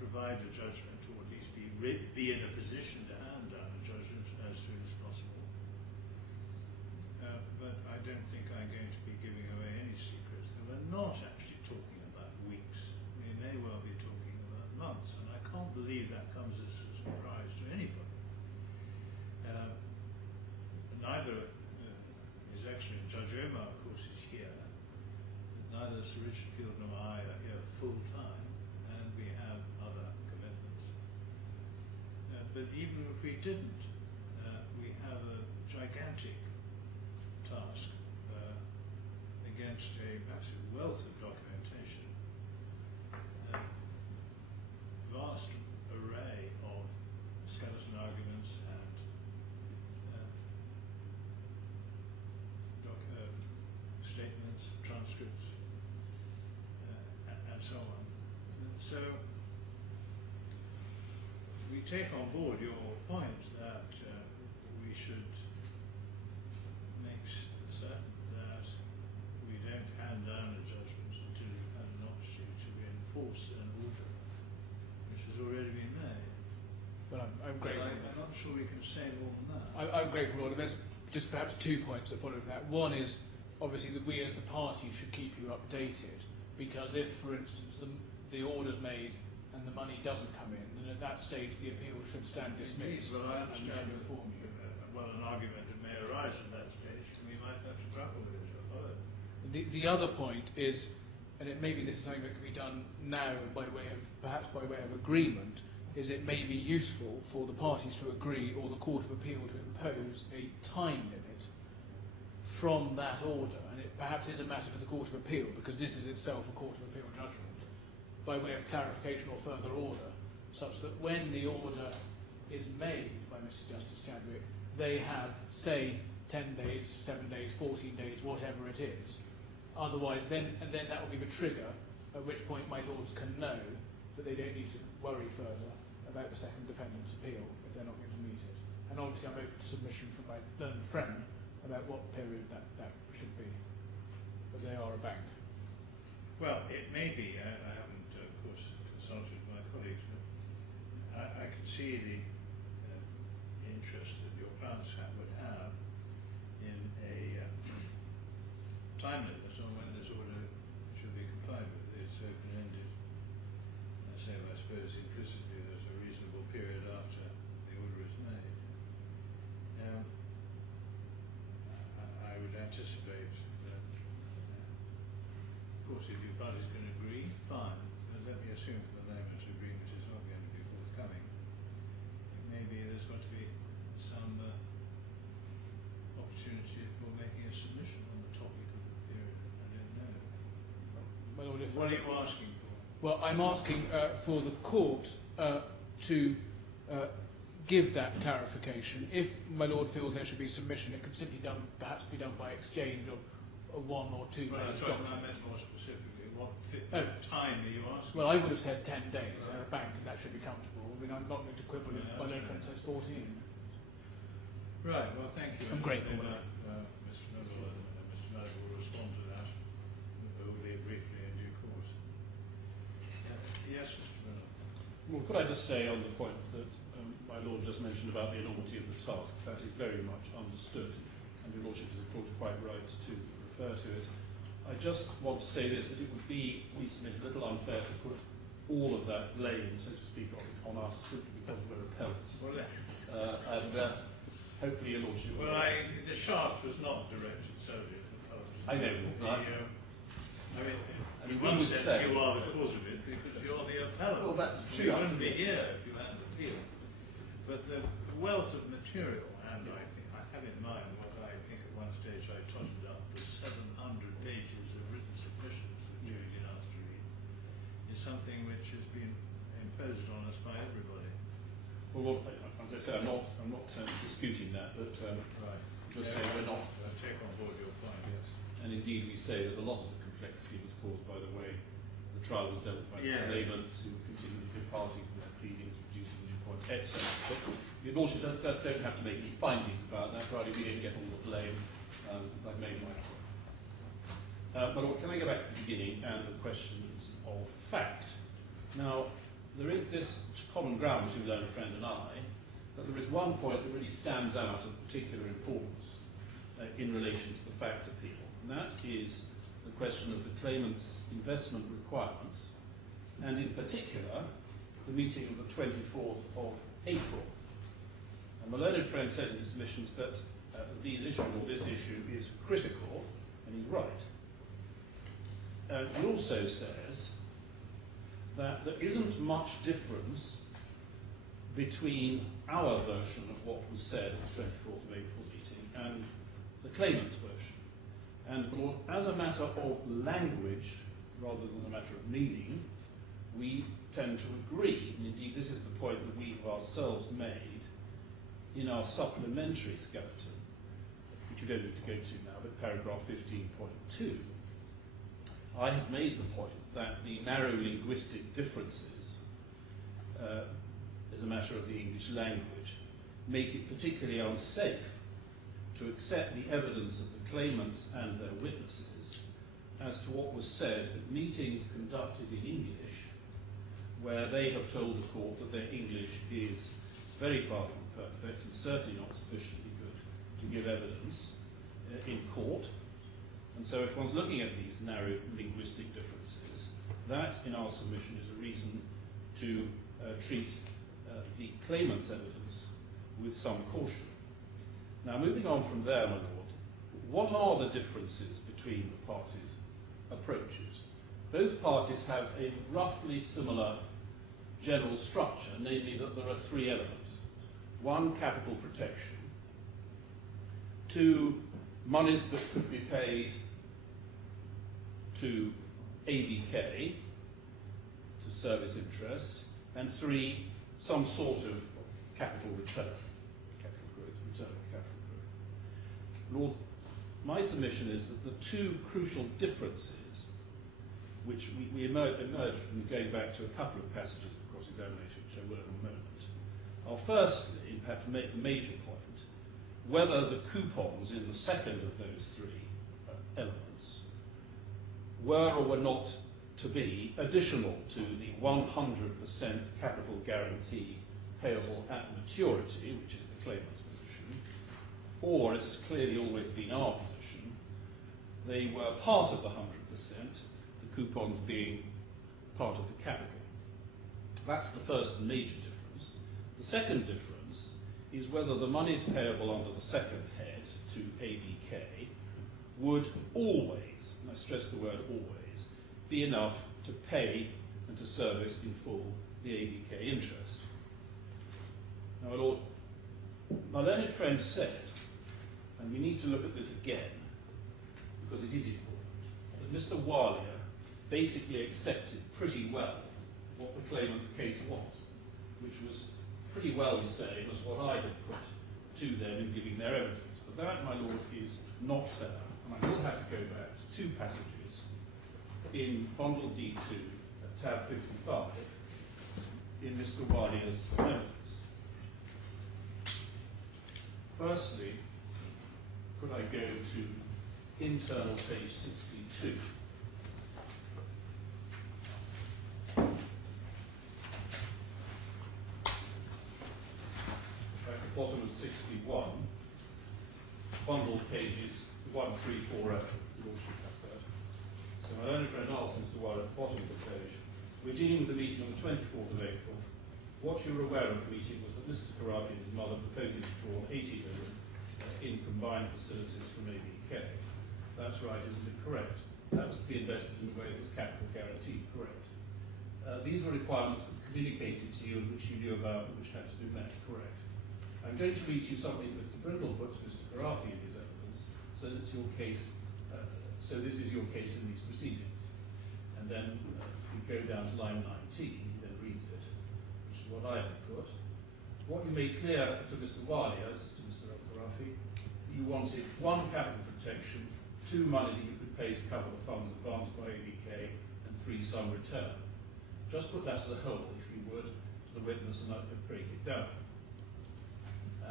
provide a judgment, or at least be in a position to hand down a judgment as soon as possible. But I don't think I'm going to be giving away any secrets. And we're not actually talking about weeks. We may well be talking about months, and I can't believe that comes as a surprise to anybody. Neither His Excellency Judge Omar, of course, is here. Neither Sir Richard Field nor I are here full time, and we have other commitments. But even if we didn't, we have a gigantic task against a massive wealth of documentation, vast array of skeleton arguments and statements, transcripts, and so on. So we take on board your point that we should make certain that we don't hand down a judgment until we've had an opportunity to enforce an order which has already been made. Well, I'm grateful. I'm not sure we can say more than that. I'm grateful, Lord. There's just perhaps 2 points that follow from that. One is, obviously, that we as the party should keep you updated, because if, for instance, the order's made and the money doesn't come in, then at that stage the appeal should stand dismissed. Well, I and we understand should inform you. Well, an argument that may arise at that stage, and we might have to grapple with it or follow it. The other point is, and it maybe this is something that can be done now perhaps by way of agreement, is it may be useful for the parties to agree, or the Court of Appeal to impose a time limit from that order, and it perhaps is a matter for the Court of Appeal, because this is itself a Court of Appeal judgment, by way of clarification or further order, such that when the order is made by Mr. Justice Chadwick, they have, say, 10 days, 7 days, 14 days, whatever it is. Otherwise, then that will be the trigger, at which point my Lords can know that they don't need to worry further about the second defendant's appeal if they're not going to meet it. And obviously I'm open to submission from my learned friend about what period that should be. But they are a bank. Well, it may be. I haven't, of course, consulted my colleagues, but I can see the interest that your clients would have in a time limit on when this order should be complied with. It's open-ended. I suppose implicitly there's a reasonable period after the order is made. I would anticipate that, of course, if your parties can agree, fine. But let me assume for the moment agreement is not going to be forthcoming. Maybe there's got to be some opportunity for making a submission on the topic of the period. What are you asking for? Well, I'm asking for the court to give that clarification. If my lord feels there should be submission, it could simply perhaps be done by exchange of a 1 or 2 Well, days sorry, document. I meant more specifically. What Oh. time are you asking? Well, I would have said 10 days at a bank, and that should be comfortable. I mean, I'm not going to quibble if my lord friend says 14. Right, well, thank you. I'm grateful for that. Mr. Miller and Mr. Miller will respond to that, albeit briefly in due course. Yes, Mr. Miller. Well, could I just say on the point that my Lord just mentioned about the enormity of the task, that is very much understood, and your Lordship is of course quite right to refer to it. I just want to say this, that it would be, we submit, a little unfair to put all of that blame, so to speak, on us simply because we're appellants. Well, Hopefully your Lordship will. well, the shaft was not directed solely at the poets. I know. I mean, we in one would sense say- you are the cause of it because you're the appellant. Well, that's You true. wouldn't be here if you hadn't appealed. But the wealth of material, and I have in mind what I think at one stage I totted up, the 700 pages of written submissions which we've been asked to read, is something which has been imposed on us by everybody. Well, as I say, I'm not disputing that, but Right. just saying we're not. I take on board your point. Yes. And indeed we say that a lot of the complexity was caused by the way the trial was dealt with by Yes. the claimants who continued departing from their pleadings, reducing new points, etc. But your Lordship don't have to make any findings about that, right? We didn't get all the blame. I've made my point. But can I go back to the beginning and the questions of fact? Now, there is this common ground between learned friend and I, that there is one point that really stands out of particular importance in relation to the fact appeal, and that is the question of the claimant's investment requirements, and in particular, the meeting of the 24th of April. And the learned friend said in his submissions that these issues, or this issue, is critical, and he's right. He also says that there isn't much difference between our version of what was said at the 24th of April meeting and the claimant's version. And as a matter of language, rather than a matter of meaning, we tend to agree, and indeed this is the point that we have ourselves made in our supplementary skeleton, which you don't need to go to now, but paragraph 15.2. I have made the point that the narrow linguistic differences as a matter of the English language make it particularly unsafe to accept the evidence of the claimants and their witnesses as to what was said at meetings conducted in English, where they have told the court that their English is very far from perfect and certainly not sufficiently good to give evidence in court. And so if one's looking at these narrow linguistic differences, that, in our submission, is a reason to treat the claimant's evidence with some caution. Now, moving on from there, my lord, what are the differences between the parties' approaches? Both parties have a roughly similar general structure, namely that there are 3 elements. 1, capital protection. 2, monies that could be paid to ABK, to service interest, and 3, some sort of capital return, capital growth, return of capital growth. Lord, my submission is that the 2 crucial differences, which we emerge from going back to a couple of passages of cross-examination, which I will in a moment, are firstly, in fact, to make the major point, whether the coupons in the second of those 3 elements were or were not to be additional to the 100% capital guarantee payable at maturity, which is the claimant's position, or, as has clearly always been our position, they were part of the 100%, the coupons being part of the capital. That's the first major difference. The second difference is whether the monies payable under the second head to ABK would always, and I stress the word always, be enough to pay and to service in full the ABK interest. Now, my Lord, my learned friend said, and we need to look at this again, because it is important, that Mr. Walia basically accepted pretty well what the claimant's case was, which was pretty well the same as what I had put to them in giving their evidence. But that, my lord, is not fair, and I will have to go back to two passages in Bundle D2 at tab 55 in Mr. Walia's evidence. Firstly, could I go to internal page 62? At the bottom of 61, bundle pages 1340. Lordship has that. So my learned friend asked Mr. Walia at the bottom of the page, we're dealing with the meeting on the 24th of April. What you were aware of the meeting was that Mr. Khorafi and his mother proposing to draw 80 million in combined facilities from ABK. That's right, isn't it correct? That was to be invested in the way it was capital guaranteed, correct? These were requirements that were communicated to you and which you knew about and which had to be met, correct? I'm going to read you something Mr. Brindle put to Mr. Khorafi in his evidence, so that your case, so this is your case in these proceedings. And then we go down to line 19, he then reads it, which is what I have put. What you made clear to Mr. Walia, this is to Mr. Khorafi, you wanted 1, capital protection, 2, money that you could pay to cover the funds advanced by ABK, and 3, some return. Just put that as a whole, if you would, to the witness and I could break it down.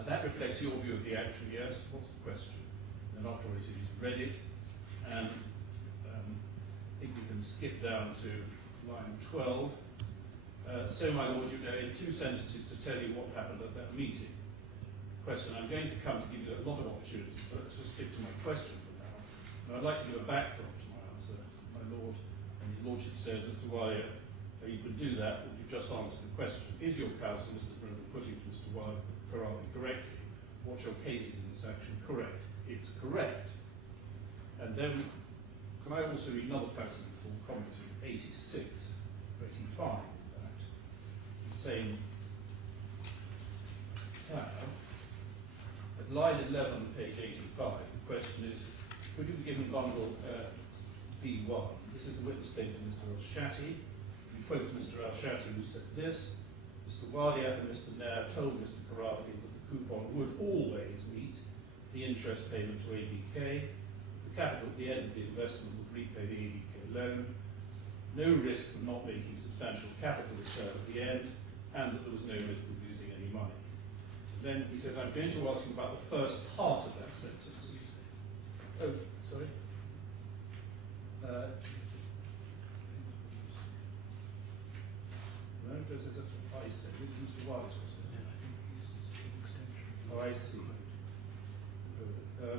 That reflects your view of the action, yes? What's the question? And then afterwards he's read it, and I think we can skip down to line 12. So, my lord, you know, in 2 sentences to tell you what happened at that meeting. Question, I'm going to come to give you a lot of opportunities, so let's just stick to my question for now. And I'd like to give a backdrop to my answer, my lord. And his lordship says, Mr. Walia, you could do that, but you've just answered the question. Is your counsel, Mr. Brindle, putting to Mr. Khorafi correctly? What's your case in this action? Correct. It's correct. And then, can I also read another passage from commenting 86, 85, in fact, the same tab. At line 11, page 85, the question is, could you be given bundle B1? This is the witness statement of Mr. Al-Shati. He quotes Mr. Al-Shati, who said this: Mr. Walia and Mr. Nair told Mr. Khorafi that the coupon would always meet the interest payment to ABK. The capital at the end of the investment would repay the ABK loan. No risk of not making substantial capital return at the end, and that there was no risk of losing any money. Then he says, I'm going to ask you about the first part of that sentence. Oh, sorry. No, that's what I said. This is Mr. Wise, wasn't it? I think this is an extension. Oh, I see. I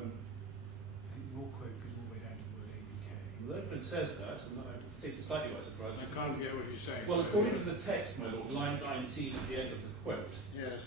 think your quote goes all the way down to the word ABK. The reference says that, and I'm taken slightly by surprise. I can't get what you're saying. Well, according to the text, my lord, line 19 at the end of the quote. Yes.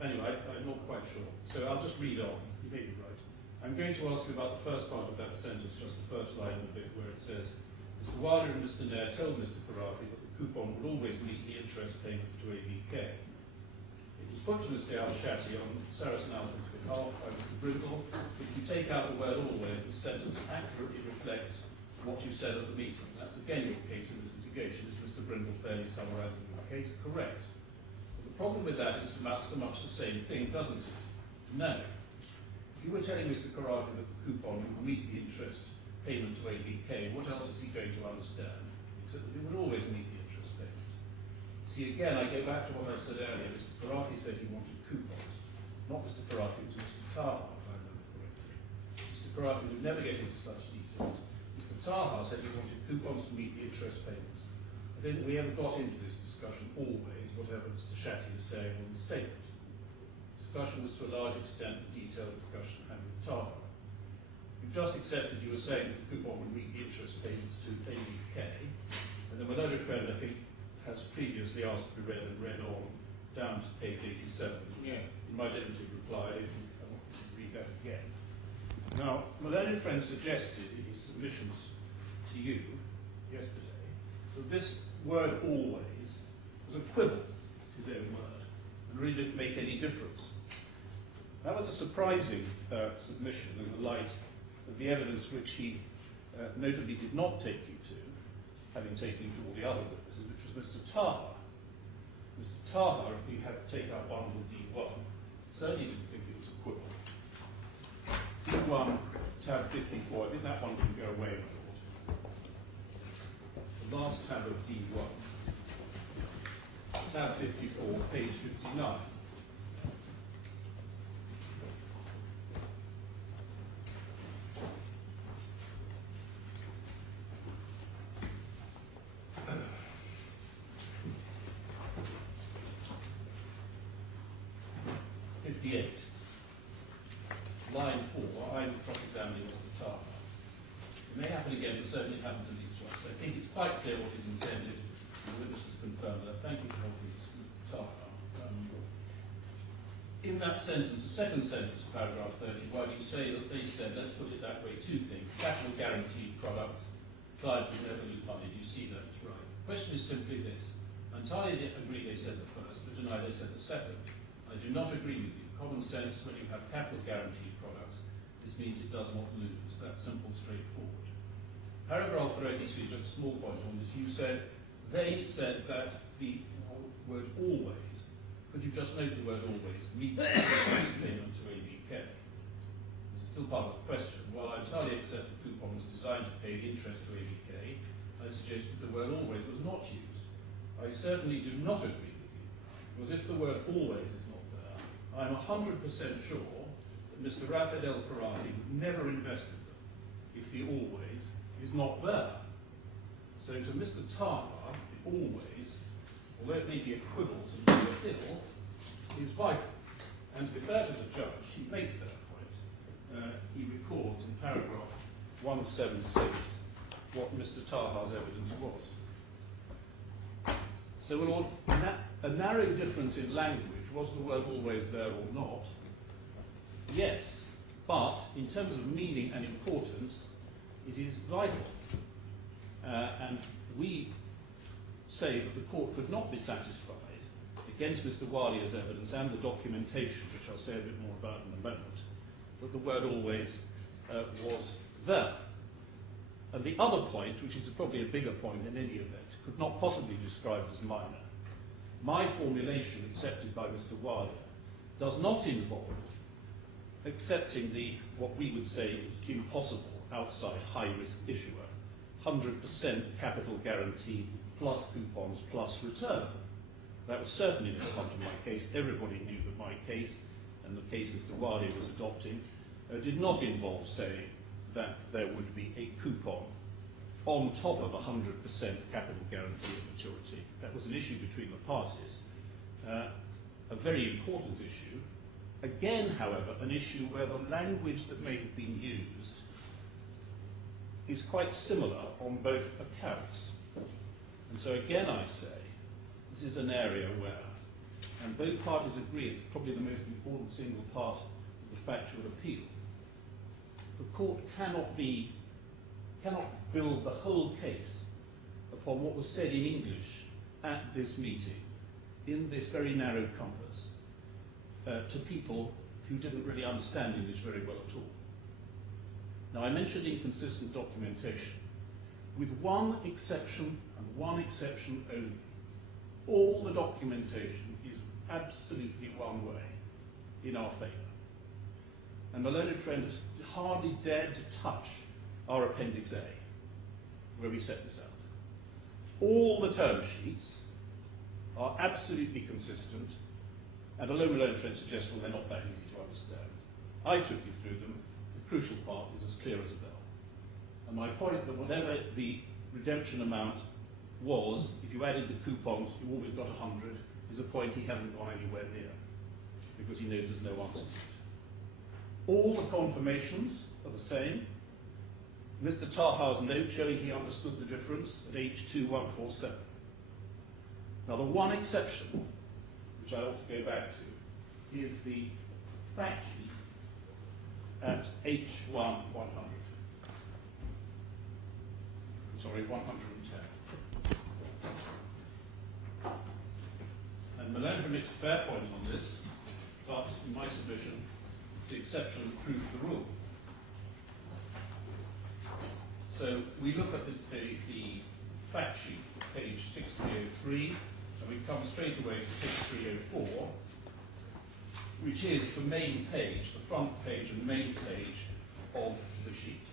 Anyway, I'm not quite sure. So I'll just read on. You may be right. I'm going to ask you about the first part of that sentence, just the first line of it, where it says, Mr. Walia and Mr. Nair told Mr. Khorafi that the coupon would always meet the interest payments to ABK. It was put to Mr. Al-Shati on Sarasin-Alpen's behalf by Mr. Brindle. If you take out the word always, the sentence accurately reflects what you said at the meeting. That's again your case in this litigation. Is Mr. Brindle fairly summarising your case? Correct. But the problem with that is it amounts to much the same thing, doesn't it? No. If you were telling Mr. Khorafi that the coupon would meet the interest payment to ABK, what else is he going to understand? Except that it would always meet the interest payment. See, again, I go back to what I said earlier. Mr. Khorafi said he wanted coupons. Not Mr. Khorafi, it was Mr. Taha, if I remember correctly. Mr. Khorafi would never get into such details. Mr. Taha said he wanted coupons to meet the interest payments. I don't think we ever got into this discussion always, whatever Mr. Shati was saying on the statement. Discussion was to a large extent the detailed discussion had with Taha. You've just accepted you were saying that the coupon would meet the interest payments to ABK, and then my learned friend, I think, has previously asked to be read and read on down to page 87. Yeah. In my limited reply, if you want to read that again. Now, my learned friend suggested in his submissions to you yesterday that this word always was a quibble, his own word, and really didn't make any difference. That was a surprising submission in the light of the evidence which he notably did not take you to, having taken him to all the other witnesses, which was Mr. Taha. Mr. Taha, if we had to take out bundle D1, certainly didn't think it was a quibble. D1, tab 54, I think that one can go away, my lord. The last tab of D1, tab 54, page 59. Line 4, I'm cross-examining Mr. Taha. It may happen again, but certainly it happened at least twice. I think it's quite clear what is intended. The witnesses confirm that. Thank you for helping us, Mr. Taha. In that sentence, the second sentence of paragraph 31, you say that they said, let's put it that way, two things. Capital guaranteed products, client would never lose money. Do you see that? Right. The question is simply this. I entirely agree they said the first, but deny they said the second. I do not agree with you. Common sense, when you have capital guaranteed products, this means it does not lose. That's simple, straightforward. Paragraph 33, just a small point on this. You said, they said that the word always, could you just note the word always, meets the payment to ABK? This is still part of the question. While I entirely accept the coupon was designed to pay interest to ABK, I suggested the word always was not used. I certainly do not agree with you, because if the word always is not there, I'm 100% sure that Mr. Rafed Khorafi would never invest in them if the always is not there. So to Mr. Taha, the always, although it may be a quibble to the ill, is vital. And to be fair to the judge, he makes that point. He records in paragraph 176 what Mr. Taha's evidence was. So, Lord, a narrow difference in language, was the word always there or not? Yes, but in terms of meaning and importance, it is vital. And we say that the court could not be satisfied against Mr. Walia's evidence and the documentation, which I'll say a bit more about in a moment, that the word always was there. And the other point, which is probably a bigger point in any event, could not possibly be described as minor. My formulation, accepted by Mr. Walia, does not involve accepting the, what we would say, impossible outside high-risk issuer, 100% capital guarantee plus coupons plus return. That was certainly not come to my case. Everybody knew that my case, and the case Mr. Walia was adopting, did not involve saying that there would be a coupon on top of 100% capital guarantee at maturity. That was an issue between the parties, a very important issue. Again, however, an issue where the language that may have been used is quite similar on both accounts. And so again I say, this is an area where, and both parties agree it's probably the most important single part of the factual appeal. The court cannot build the whole case upon what was said in English at this meeting, in this very narrow compass, to people who didn't really understand English very well at all. Now, I mentioned inconsistent documentation, with one exception and one exception only. All the documentation is absolutely one way in our favour. And my learned friend has hardly dared to touch our Appendix A, where we set this out. All the term sheets are absolutely consistent, and although my learned friend suggests, well, they're not that easy to understand, I took you through them. The crucial part is as clear as a bell. And my point that whatever the redemption amount was, if you added the coupons, you always got 100, is a point he hasn't gone anywhere near, because he knows there's no answer to it. All the confirmations are the same. Mr. Taha's note showing he understood the difference at H2147. Now, the one exception, which I ought to go back to, is the fact sheet at H1100. Sorry, 110. And Malone makes a fair point on this, but in my submission, it's the exception that proves the rule. So we look at the fact sheet, page 6303, and we come straight away to 6304, which is the main page, the front page and main page of the sheet.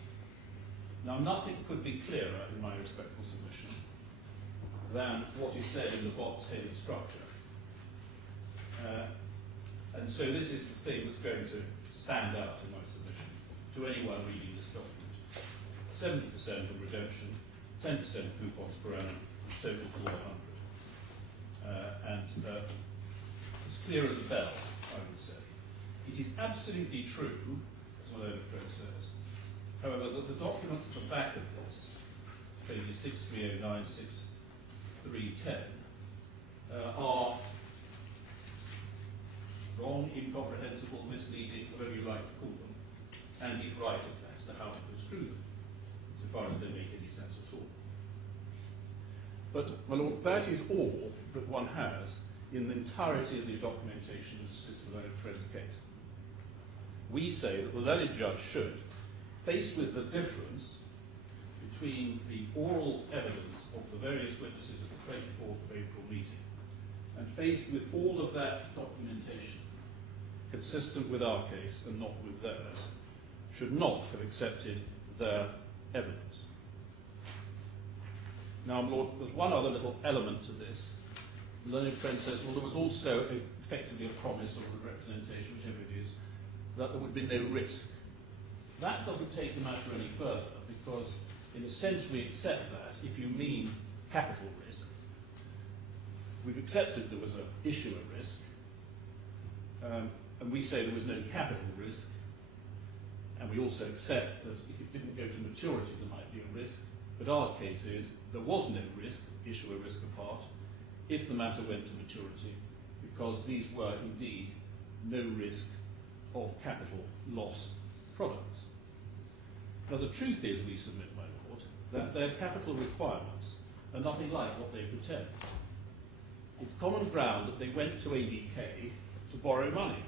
Now, nothing could be clearer, in my respectful submission, than what is said in the box-headed structure. And so this is the thing that's going to stand out in my submission to anyone reading this document. 70% of redemption, 10% coupons per annum, total 400. As clear as a bell, I would say. It is absolutely true, as my own friend says, however, that the documents at the back of this, pages 6309, 6310, are wrong, incomprehensible, misleading, whatever you like to call them, and give right as to how to construe them, so far as they make any sense at all. But, my Lord, that is all that one has in the entirety of the documentation that assists the learned friend's case. We say that the learned judge should, faced with the difference between the oral evidence of the various witnesses at the 24th of April meeting, and faced with all of that documentation consistent with our case and not with theirs, should not have accepted their evidence. Now, Lord, there's one other little element to this. The learned friend says, well, there was also effectively a promise or a representation, whichever it is, that there would be no risk. That doesn't take the matter any further, because in a sense we accept that if you mean capital risk. We've accepted there was an issue of risk, and we say there was no capital risk, and we also accept that if it didn't go to maturity there might be a risk, but our case is there was no risk, issue of risk apart, if the matter went to maturity, because these were indeed no risk of capital loss products. Now the truth is, we submit, my Lord, that their capital requirements are nothing like what they pretend. It's common ground that they went to ABK to borrow money.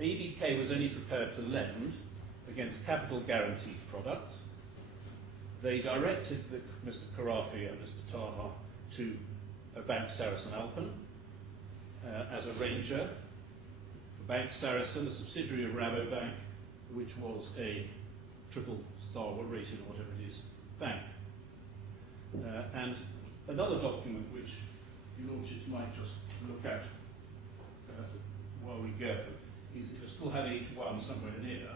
ABK was only prepared to lend against capital guaranteed products. They directed Mr. Khorafi and Mr. Taha to a bank, Sarasin-Alpen, as a ranger. The bank Sarasin, a subsidiary of Rabobank, which was a triple-star rated or whatever it is bank. And another document which your Lordships might just look at while we go is, if you still have H1 somewhere near,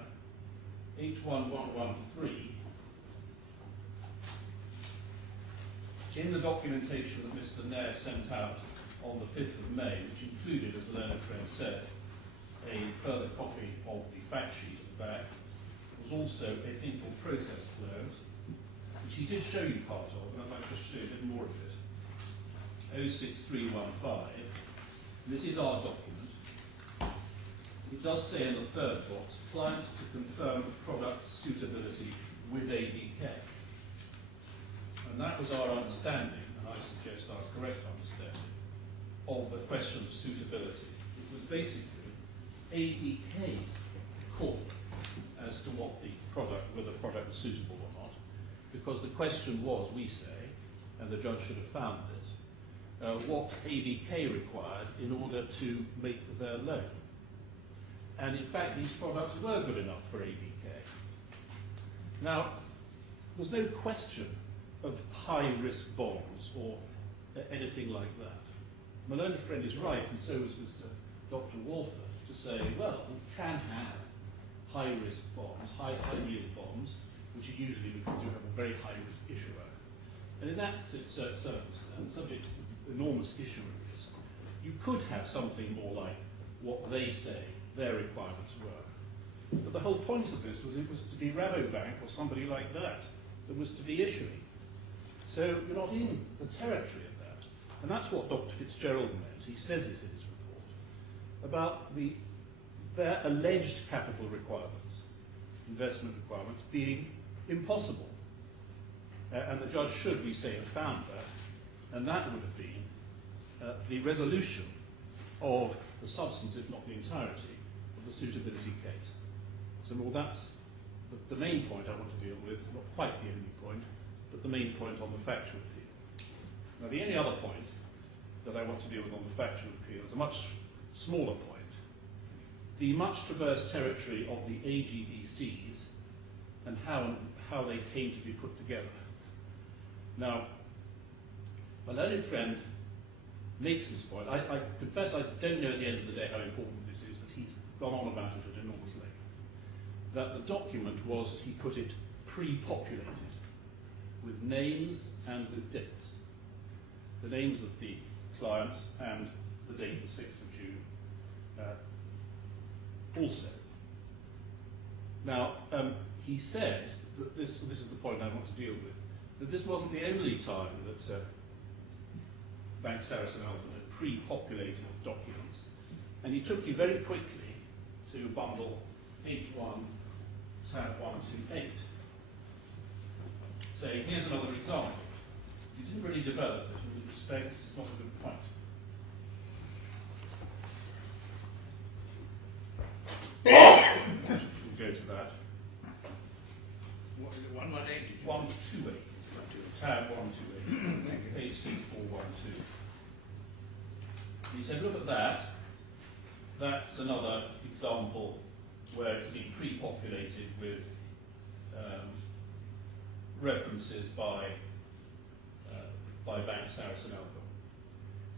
H1113, in the documentation that Mr. Nair sent out on the 5th of May, which included, as the learned friend said, a further copy of the fact sheet at the back, was also a thing called process flows, which he did show you part of, and I'd like to show you a bit more of it. 06315. This is our document. It does say in the third box, client to confirm product suitability with ABK. And that was our understanding, and I suggest our correct understanding, of the question of suitability. It was basically ABK's call as to what the product, whether the product was suitable or not, because the question was, we say, and the judge should have found this, what ABK required in order to make their loan. And in fact, these products were good enough for ABK. Now, there's no question of high-risk bonds or anything like that. My learned friend is right, and so is Mr. Dr. Walford, to say, well, we can have high-risk bonds, high-yield bonds, which are usually because you have a very high-risk issuer. And in that circumstance, subject to enormous issuer risk, you could have something more like what they say their requirements were. But the whole point of this was it was to be Rabobank or somebody like that was to be issuing. So you're not in the territory of that. And that's what Dr. Fitzgerald meant. He says this in his report about their alleged capital requirements, investment requirements, being impossible. And the judge should, we say, have found that. And that would have been the resolution of the substance, if not the entirety, of the suitability case. So, well, that's the main point I want to deal with, not quite the only point, but the main point on the factual appeal. Now, the only other point that I want to deal with on the factual appeal is a much smaller point. The much traversed territory of the AGBCs and how they came to be put together. Now, my learned friend makes this point. I confess I don't know at the end of the day how important this is, but he's gone on about it at enormous length. That the document was, as he put it, pre-populated with names and with dates. The names of the clients and the date, the 6th of June, also. Now, he said that this is the point I want to deal with, that this wasn't the only time that Bank Sarasin-Alpen had pre-populated documents, and he took me very quickly to bundle H1 tab 128, saying, here's another example. You didn't really develop it, and with respect, this is not a good point. We'll go to that. What is it, 118? 128. Tab 128, page 6412. He said, look at that. That's another example where it's been pre-populated with references by Bank Sarasin-Alpen.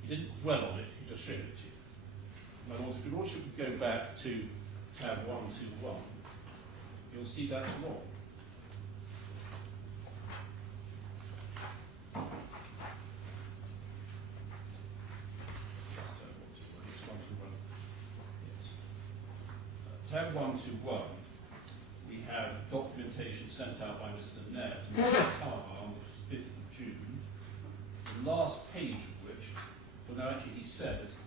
He didn't dwell on it, he just showed it to you. And also, if you also go back to tab 121, you'll see that's wrong. Tab 121, we have documentation sent out by Mr. Nair to Mr. Taha on the 5th of June, the last page of which, well, now actually he says,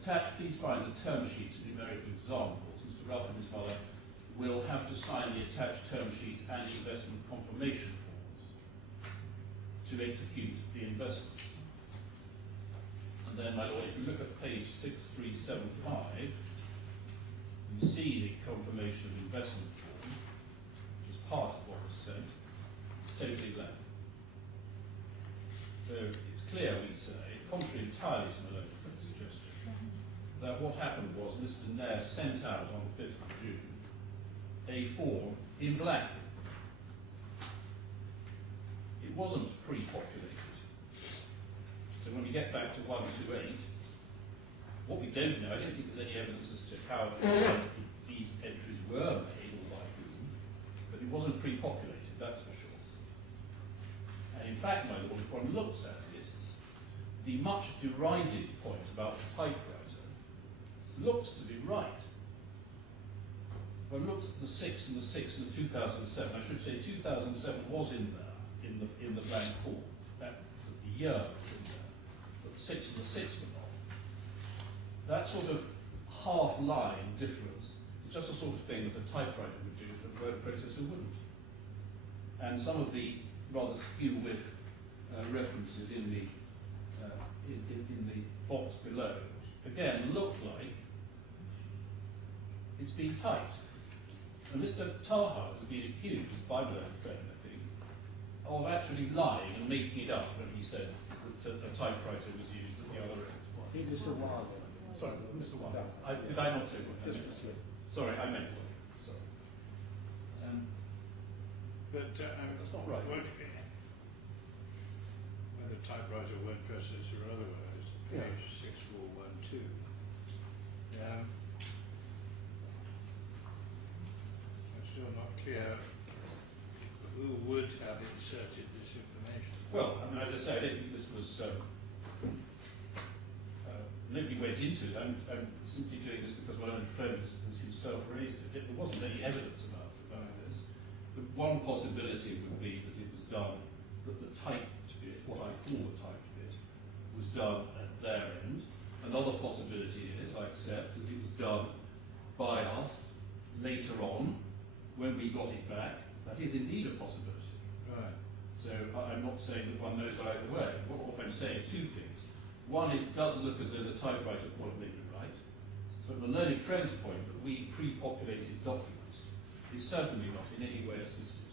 attached, please find the term sheets of numerical examples. Mr. Ralph and his mother will have to sign the attached term sheets and the investment confirmation forms to execute the investments. And then, my lord, if you look at page 6375, you see the confirmation of investment form, which is part of what was sent. It's totally blank. So it's clear, we say, contrary entirely to my local suggestion, that what happened was Mr. Nair sent out on the 5th of June a form in blank. It wasn't pre-populated. So when we get back to 128, what we don't know, I don't think there's any evidence as to how these entries were made or by whom, but it wasn't pre-populated, that's for sure. And in fact, my lord, if one looks at it, the much derided point about the typewriter looks to be right. One looks at the 6 and the 6 and the 2007, I should say 2007 was in there, in the blank form. That the year was in there, but the 6 and the 6 were not. That sort of half-line difference is just the sort of thing that a typewriter would do that a word processor wouldn't. And some of the rather skew-with references in the box below, again, look like it's been typed. And Mr. Taha has been accused by my friend, I think, of actually lying and making it up when he said that a typewriter was used at the other end. I think Mr. Wilder. Sorry, Mr. Wilder. Did I not say what? Sorry, I meant what. Sorry. But That's not right. Whether typewriter, word processor, or otherwise, page 6412. I'm still not clear who would have inserted this information. Well, I mean, as I say, I don't think this was. Nobody went into it. I'm simply doing this because my own friend has himself raised it. There wasn't any evidence about this. The one possibility would be that it was done, that the typed bit, what I call the typed bit, was done at their end. Another possibility is, I accept, that it was done by us later on, when we got it back. That is indeed a possibility. Right. So I'm not saying that one knows either way. What I'm saying, two things. One, it does look as though the typewriter point may be right, but the learned friend's point that we pre-populated documents is certainly not in any way assisted.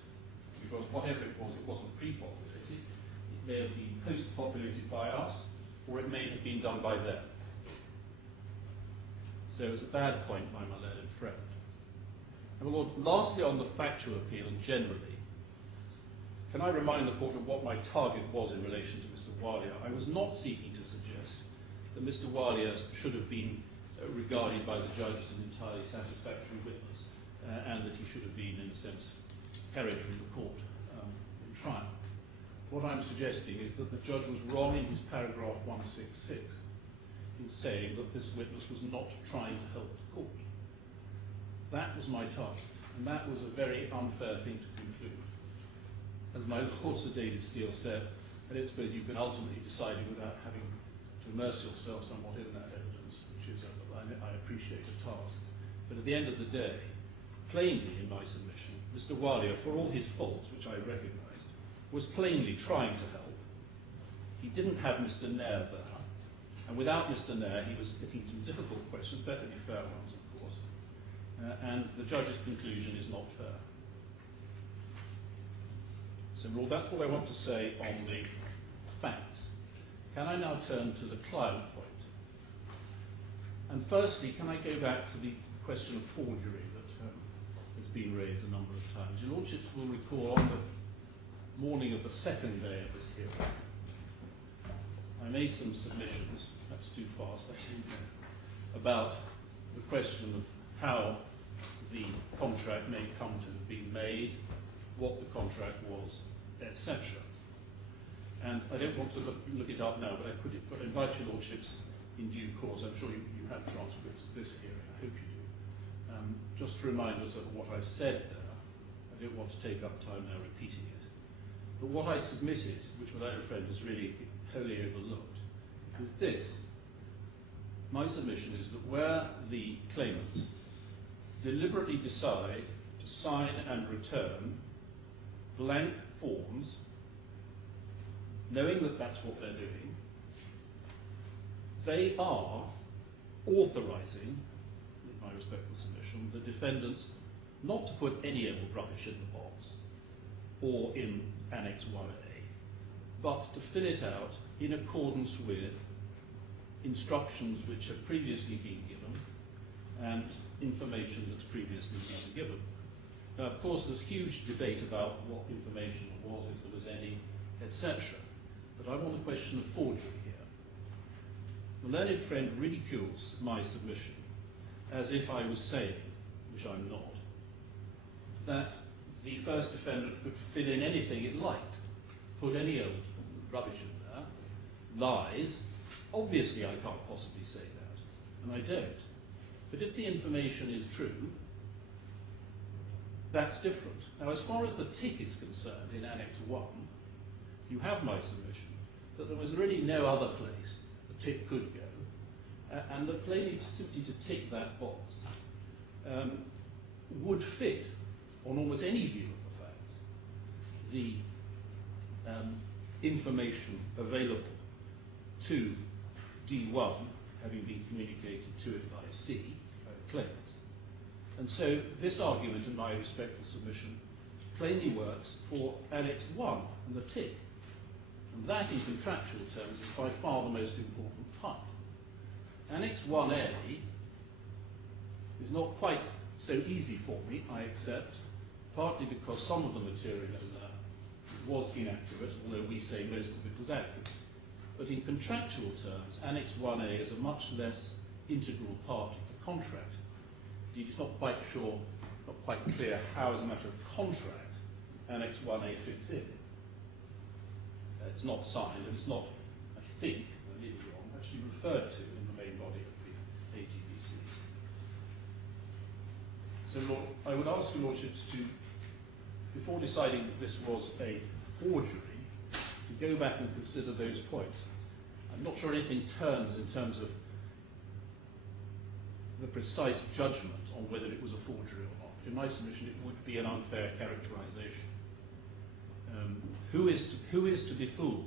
because whatever it wasn't pre-populated. It may have been post-populated by us, or it may have been done by them. So it's a bad point by my learned friend. And Lord, lastly, on the factual appeal and generally, can I remind the court of what my target was in relation to Mr. Walia? I was not seeking to suggest that Mr. Walia should have been regarded by the judge as an entirely satisfactory witness, and that he should have been, in a sense, carried from the court in trial. What I'm suggesting is that the judge was wrong in his paragraph 166 in saying that this witness was not trying to help the court. That was my target, and that was a very unfair thing to conclude. As my Lord Sir David Steele said, I don't suppose you can ultimately decide it without having to immerse yourself somewhat in that evidence, which is, I appreciate, a task. But at the end of the day, plainly in my submission, Mr. Walia, for all his faults, which I recognised, was plainly trying to help. He didn't have Mr. Nair there, and without Mr. Nair, he was getting some difficult questions, perfectly fair ones, of course, and the judge's conclusion is not fair. So, Lord, that's what I want to say on the facts. Can I now turn to the client point? And firstly, can I go back to the question of forgery that has been raised a number of times? Your Lordships will recall on the morning of the second day of this hearing, I made some submissions, that's too fast, I think, about the question of how the contract may come to have been made, what the contract was, etc. And I don't want to look it up now, but I could invite your Lordships in due course. I'm sure you have transcripts of this hearing, I hope you do. Just to remind us of what I said there. I don't want to take up time now repeating it. But what I submitted, which my own friend has really wholly overlooked, is this. My submission is that where the claimants deliberately decide to sign and return blank forms, knowing that that's what they're doing, they are authorising, with my respectful submission, the defendants not to put any old rubbish in the box or in Annex 1A, but to fill it out in accordance with instructions which have previously been given and information that's previously been given. Now, of course, there's huge debate about what information there was, if there was any, etc. But I'm on the question of forgery here. The learned friend ridicules my submission as if I was saying, which I'm not, that the first defendant could fill in anything it liked, put any old rubbish in there, lies. Obviously, I can't possibly say that, and I don't. But if the information is true, that's different. Now, as far as the tick is concerned in Annex 1, you have my submission that there was really no other place the tick could go, and that plainly simply to tick that box would fit on almost any view of the facts the information available to D1 having been communicated to it by C, by the claimants. And so this argument, in my respectful submission, plainly works for Annex 1 and the tick. And that, in contractual terms, is by far the most important part. Annex 1A is not quite so easy for me, I accept, partly because some of the material in there was inaccurate, although we say most of it was accurate. But in contractual terms, Annex 1A is a much less integral part of the contract. Indeed, it's not quite clear how, as a matter of contract, Annex 1A fits in. It's not signed, and it's not, I think, I may be wrong, actually referred to in the main body of the AGBCs. So, Lord, I would ask your Lordships to, before deciding that this was a forgery, to go back and consider those points. I'm not sure anything turns in terms of the precise judgment on whether it was a forgery or not. In my submission, it would be an unfair characterization. Who is to be fooled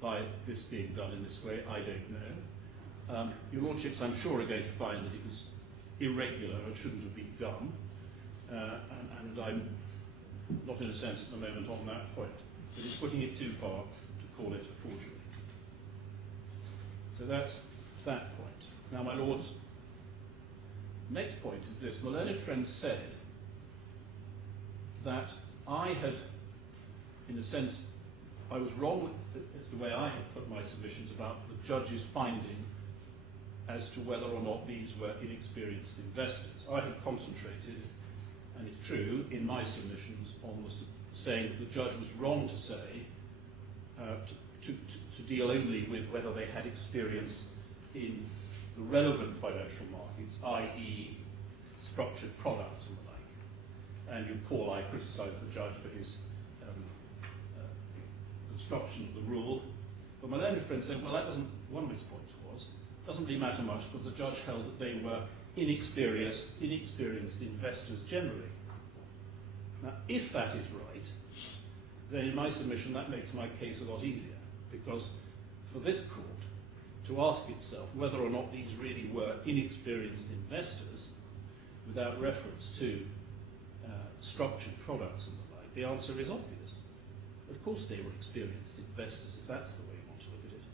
by this being done in this way? I don't know. Your Lordships, I'm sure, are going to find that it was irregular and shouldn't have been done. And I'm not in a sense at the moment on that point. But it's putting it too far to call it a forgery. So that's that point. Now, my lords, next point is this. The learned friend said that I had, in a sense, I was wrong as the way I had put my submissions about the judge's finding as to whether or not these were inexperienced investors. I had concentrated, and it's true, in my submissions on saying that the judge was wrong to say, to deal only with whether they had experience in the relevant financial markets, i.e. structured products and the like. And you recall I criticised the judge for his construction of the rule. But my learned friend said, well, that doesn't, one of his points was, doesn't really matter much because the judge held that they were inexperienced investors generally. Now, if that is right, then in my submission that makes my case a lot easier, because for this court to ask itself whether or not these really were inexperienced investors without reference to structured products and the like, the answer is obvious. Of course they were experienced investors, if that's the way you want to look at it.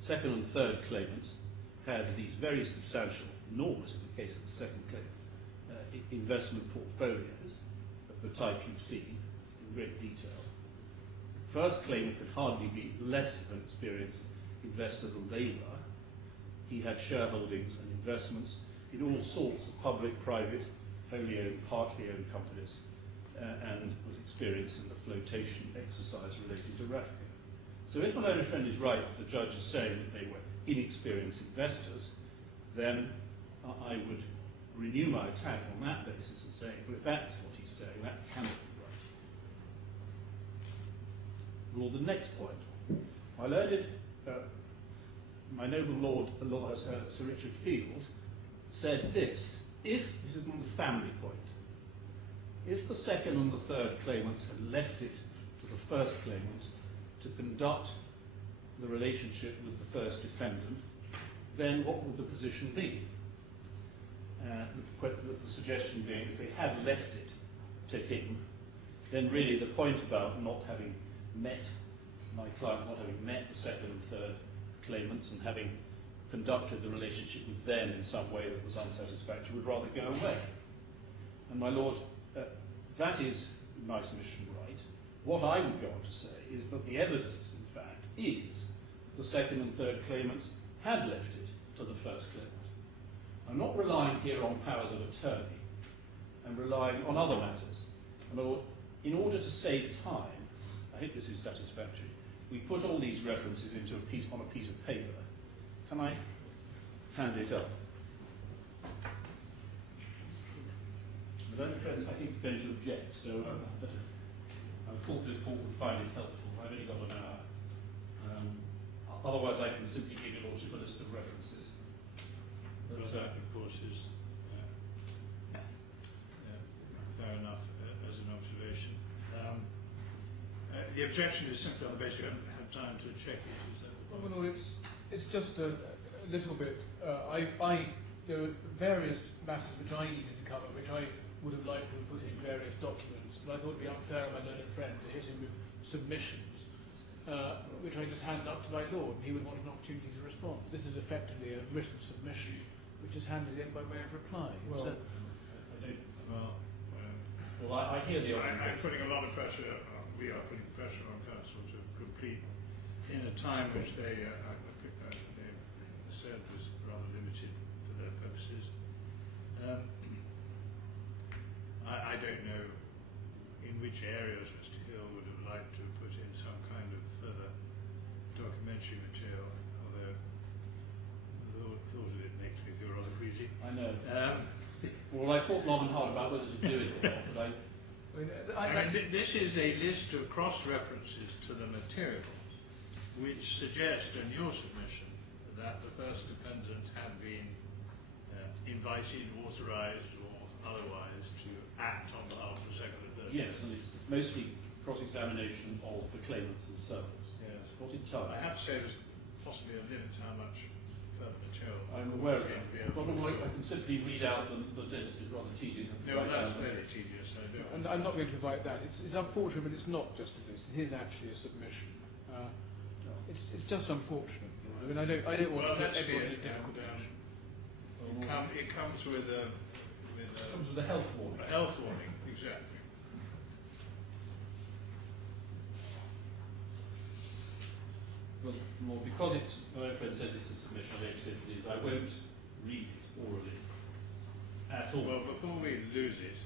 Second and third claimants had these very substantial, enormous in the case of the second claimant, investment portfolios of the type you've seen in great detail. First claimant could hardly be less of an experienced investor than they were. He had shareholdings and investments in all sorts of public, private, wholly owned, partly owned companies, and was experienced in the flotation exercise relating to Rafed. So if my learned friend is right, the judge is saying that they were inexperienced investors, then I would renew my attack on that basis and say, well, if that's what he's saying, that cannot be right. Well, the next point. My learned, my noble Lord Sir Richard Field said this: if, this is not the family point, if the second and the third claimants had left it to the first claimant to conduct the relationship with the first defendant, then what would the position be? The suggestion being, if they had left it to him, then really the point about not having met my client, not having met the second and third claimants and having conducted the relationship with them in some way that was unsatisfactory would rather go away. And my Lord, that is, in my submission, right. What I would go on to say is that the evidence, in fact, is that the second and third claimants had left it to the first claimant. I'm not relying here on powers of attorney. I'm relying on other matters. And my Lord, in order to save time, I hope this is satisfactory, we put all these references into on a piece of paper. Can I hand it up? My learned friends, I think, is going to object, so I thought this court would find it helpful. I've only got an hour. Otherwise, I can simply give your lordship a list of references. But that, of course, is fair enough as an observation. The objection is simply on the basis you haven't had time to check it. Is that well, my Lord, it's just a little bit. There are various matters which I needed to cover, which I would have liked to have put in various documents, but I thought it would be unfair on my learned friend to hit him with submissions, which I just handed up to my Lord, and he would want an opportunity to respond. This is effectively a written submission, which is handed in by way of reply. Well, So, I hear the argument. I'm putting a lot of pressure, we are putting pressure on counsel to complete in a time which they said was rather limited for their purposes. I don't know in which areas Mr. Hill would have liked to put in some kind of further documentary material, although the thought of it makes me feel rather queasy. I know. Well, I thought long and hard about whether to do it or not, but this is a list of cross-references to the materials which suggest in your submission that the first defendant had been invited, authorised or otherwise to act on behalf of the second and third. yes, and it's mostly cross-examination of the claimants themselves. Yes. Not entirely. I have to say there's possibly a limit to how much further material I'm aware of it. Probably I can simply read out the list. It's rather tedious. No, that's very tedious. I do. And I'm not going to invite that. It's unfortunate, but it's not just a list. It is actually a submission. It's just unfortunate. I mean, I don't want to put everyone in a difficult position. It comes with a health warning. A health warning, exactly. Well, because my friend says it's a submission, I accept it is. I won't read it orally at all. Well, before we lose it,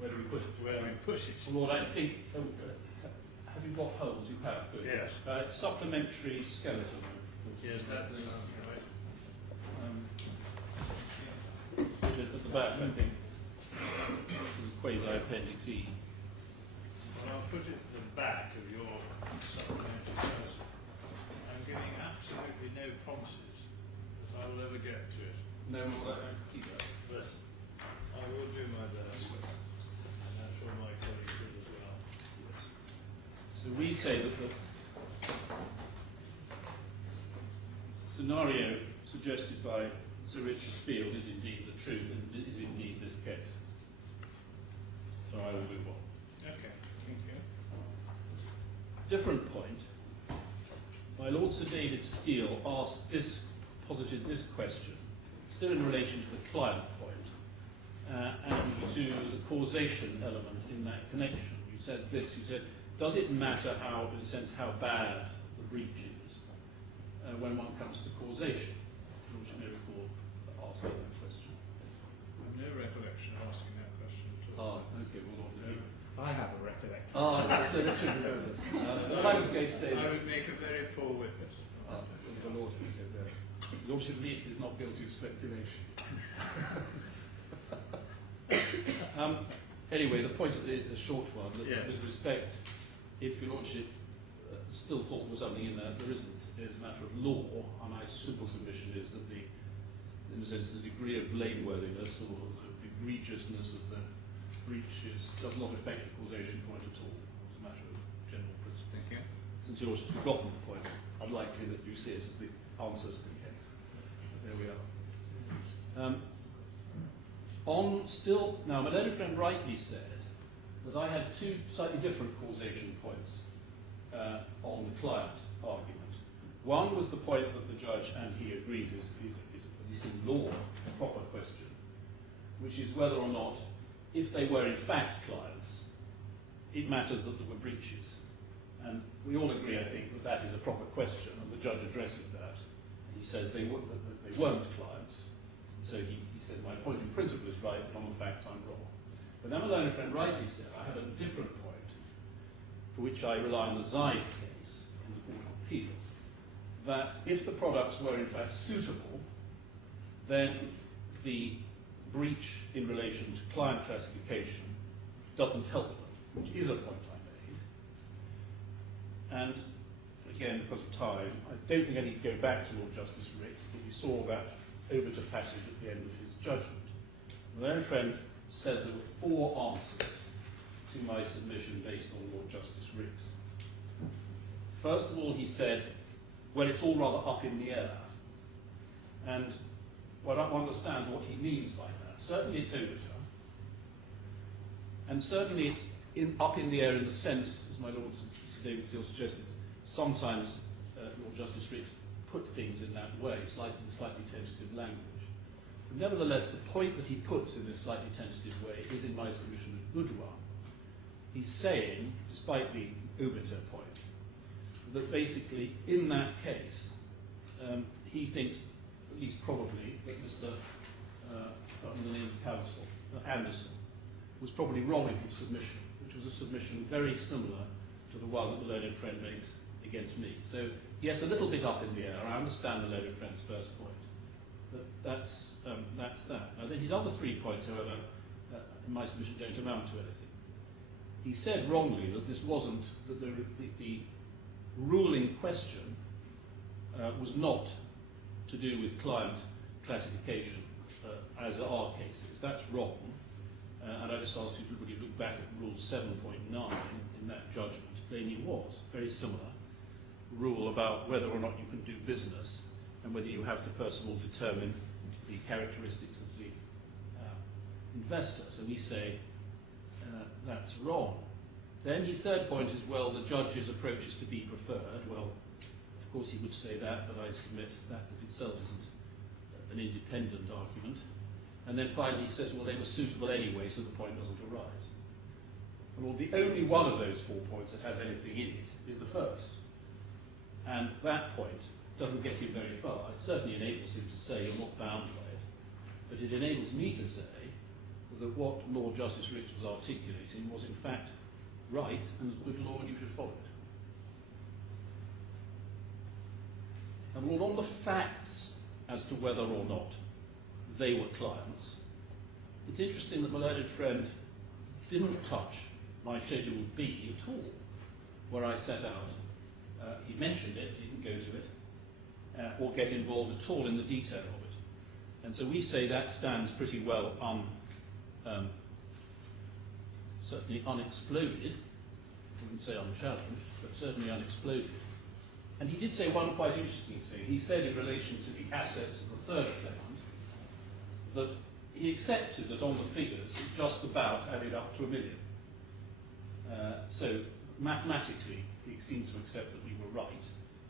Where do we put it? where we put it? Lord, I think. Have you got holes? You have. Good. Yes. Supplementary skeleton. Yes, that's right. At the back, I think. This is quasi-appendix E. Well, I'll put it at the back of your supplementary because I'm giving absolutely no promises that I will ever get to it. No, well, I can see that. But I will do my best. And I'm sure my colleagues will as well. Yes. So we say that the scenario suggested by Sir Richard Field is indeed the truth and is indeed this case. So I will move on. Okay, thank you. Different point. My Lord Sir David Steele posited this question, still in relation to the client point, and to the causation element in that connection. You said this, you said, does it matter how, in a sense, how bad the breach is when one comes to causation? Which you may recall asking that question. I have no recollection of asking that question at all. Okay, well, no. I have a recollection. So Richard will know this. What I was going to say... I would make a very poor witness. The Lord, Lordship at least is not guilty of speculation. Anyway, the point is a short one. That Yes. With respect, if your Lordship still thought there was something in there, there isn't. It's a matter of law, and my simple submission is that in a sense, the degree of blameworthiness or the egregiousness of the breaches does not affect the causation point at all. It's a matter of general principle. Thank you. Since your Lordship's forgotten the point, unlikely that you see it as the answer to the case. But there we are. Now, my learned friend rightly said that I had two slightly different causation points on the client argument. One was the point that the judge, and he agrees, is at least in law, a proper question, which is whether or not, if they were in fact clients, it mattered that there were breaches. And we all agree, I think, that that is a proper question, and the judge addresses that. He says that they weren't clients. So he said, my point in principle is right, but on the facts I'm wrong. But then my learned friend rightly said, I have a different point, for which I rely on the Zaid case in the Court of Appeal, that if the products were in fact suitable, then the breach in relation to client classification doesn't help them, which is a point I made. And again, because of time, I don't think I need to go back to Lord Justice Ricks, but we saw that over-to passage at the end of his judgment. My learned friend said there were 4 answers to my submission based on Lord Justice Ricks. First of all, he said, well, it's all rather up in the air. And I don't understand what he means by that. Certainly it's over-to. And certainly it's up in the air in the sense, as my Lord Sir David Steele suggested, sometimes Lord Justice Ricks put things in that way, slightly tentative language. But nevertheless, the point that he puts in this slightly tentative way is, in my submission, a good one. He's saying, despite the obiter point, that basically in that case, he thinks, at least probably, that Mr. the name of counsel, Anderson, was probably wrong in his submission, which was a submission very similar to the one that the learned friend makes against me. So, yes, a little bit up in the air. I understand the learned friend's first point. But that's that. Now, then his other 3 points, however, in my submission don't amount to anything. He said wrongly that this wasn't, that the ruling question was not to do with client classification, as are cases. That's wrong. And I just asked you to look back at Rule 7.9 in that judgment. Plainly was very similar rule about whether or not you can do business and whether you have to first of all determine the characteristics of the investor. So we say that's wrong. Then his third point is, well, the judge's approach is to be preferred. Well, of course he would say that, but I submit that itself isn't an independent argument. And then finally he says, well, they were suitable anyway, so the point doesn't arise. Well, the only one of those 4 points that has anything in it is the first. And that point doesn't get him very far. It certainly enables him to say you're not bound by it, but it enables me to say that what Lord Justice Rich was articulating was in fact right, and as good law, you should follow it. And Lord, on the facts as to whether or not they were clients, it's interesting that my learned friend didn't touch my Schedule B at all, where I set out. He mentioned it, he didn't go to it, or get involved at all in the detail of it. And so we say that stands pretty well certainly unexploded. I wouldn't say unchallenged, but certainly unexploded. And he did say one quite interesting thing. He said in relation to the assets of the third claimant that he accepted that on the figures it just about added up to $1 million. So mathematically he seemed to accept that we were right.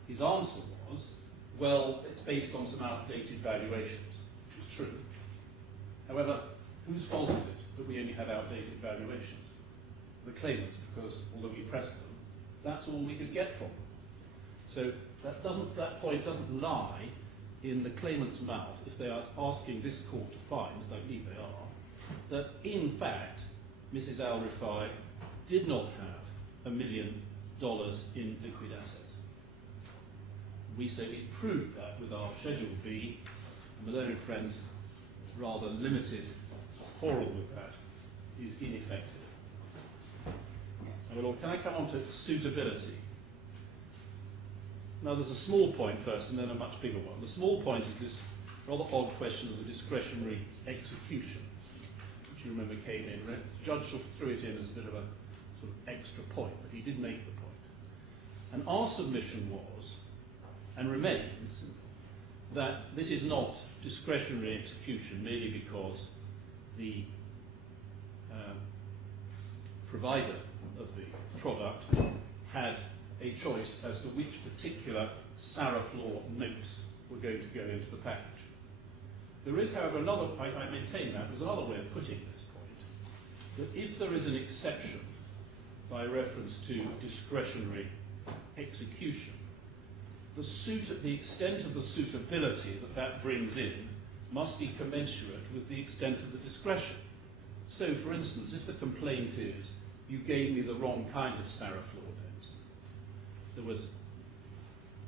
His answer was, well, it's based on some outdated valuations, which is true. However, whose fault is it that we only have outdated valuations? The claimants, because although we pressed them, that's all we could get from them. So that point doesn't lie in the claimant's mouth if they are asking this court to find, as I believe they are, that in fact Mrs. Rifai did not have $1 million in liquid assets. We say we proved that with our Schedule B, and my learned friend's rather limited quarrel with that is ineffective. Now, Lord, can I come on to suitability? Now, there's a small point first and then a much bigger one. The small point is this rather odd question of the discretionary execution, which you remember came in. The judge sort of threw it in as a bit of a sort of extra point, but he did make the point. And our submission was, and remains, that this is not discretionary execution merely because the provider of the product had a choice as to which particular Saraf law notes were going to go into the package. There is, however, another, I maintain that, there's another way of putting this point, that if there is an exception by reference to discretionary execution, the extent of the suitability that brings in must be commensurate with the extent of the discretion. So, for instance, if the complaint is, you gave me the wrong kind of Saraf law notes, there was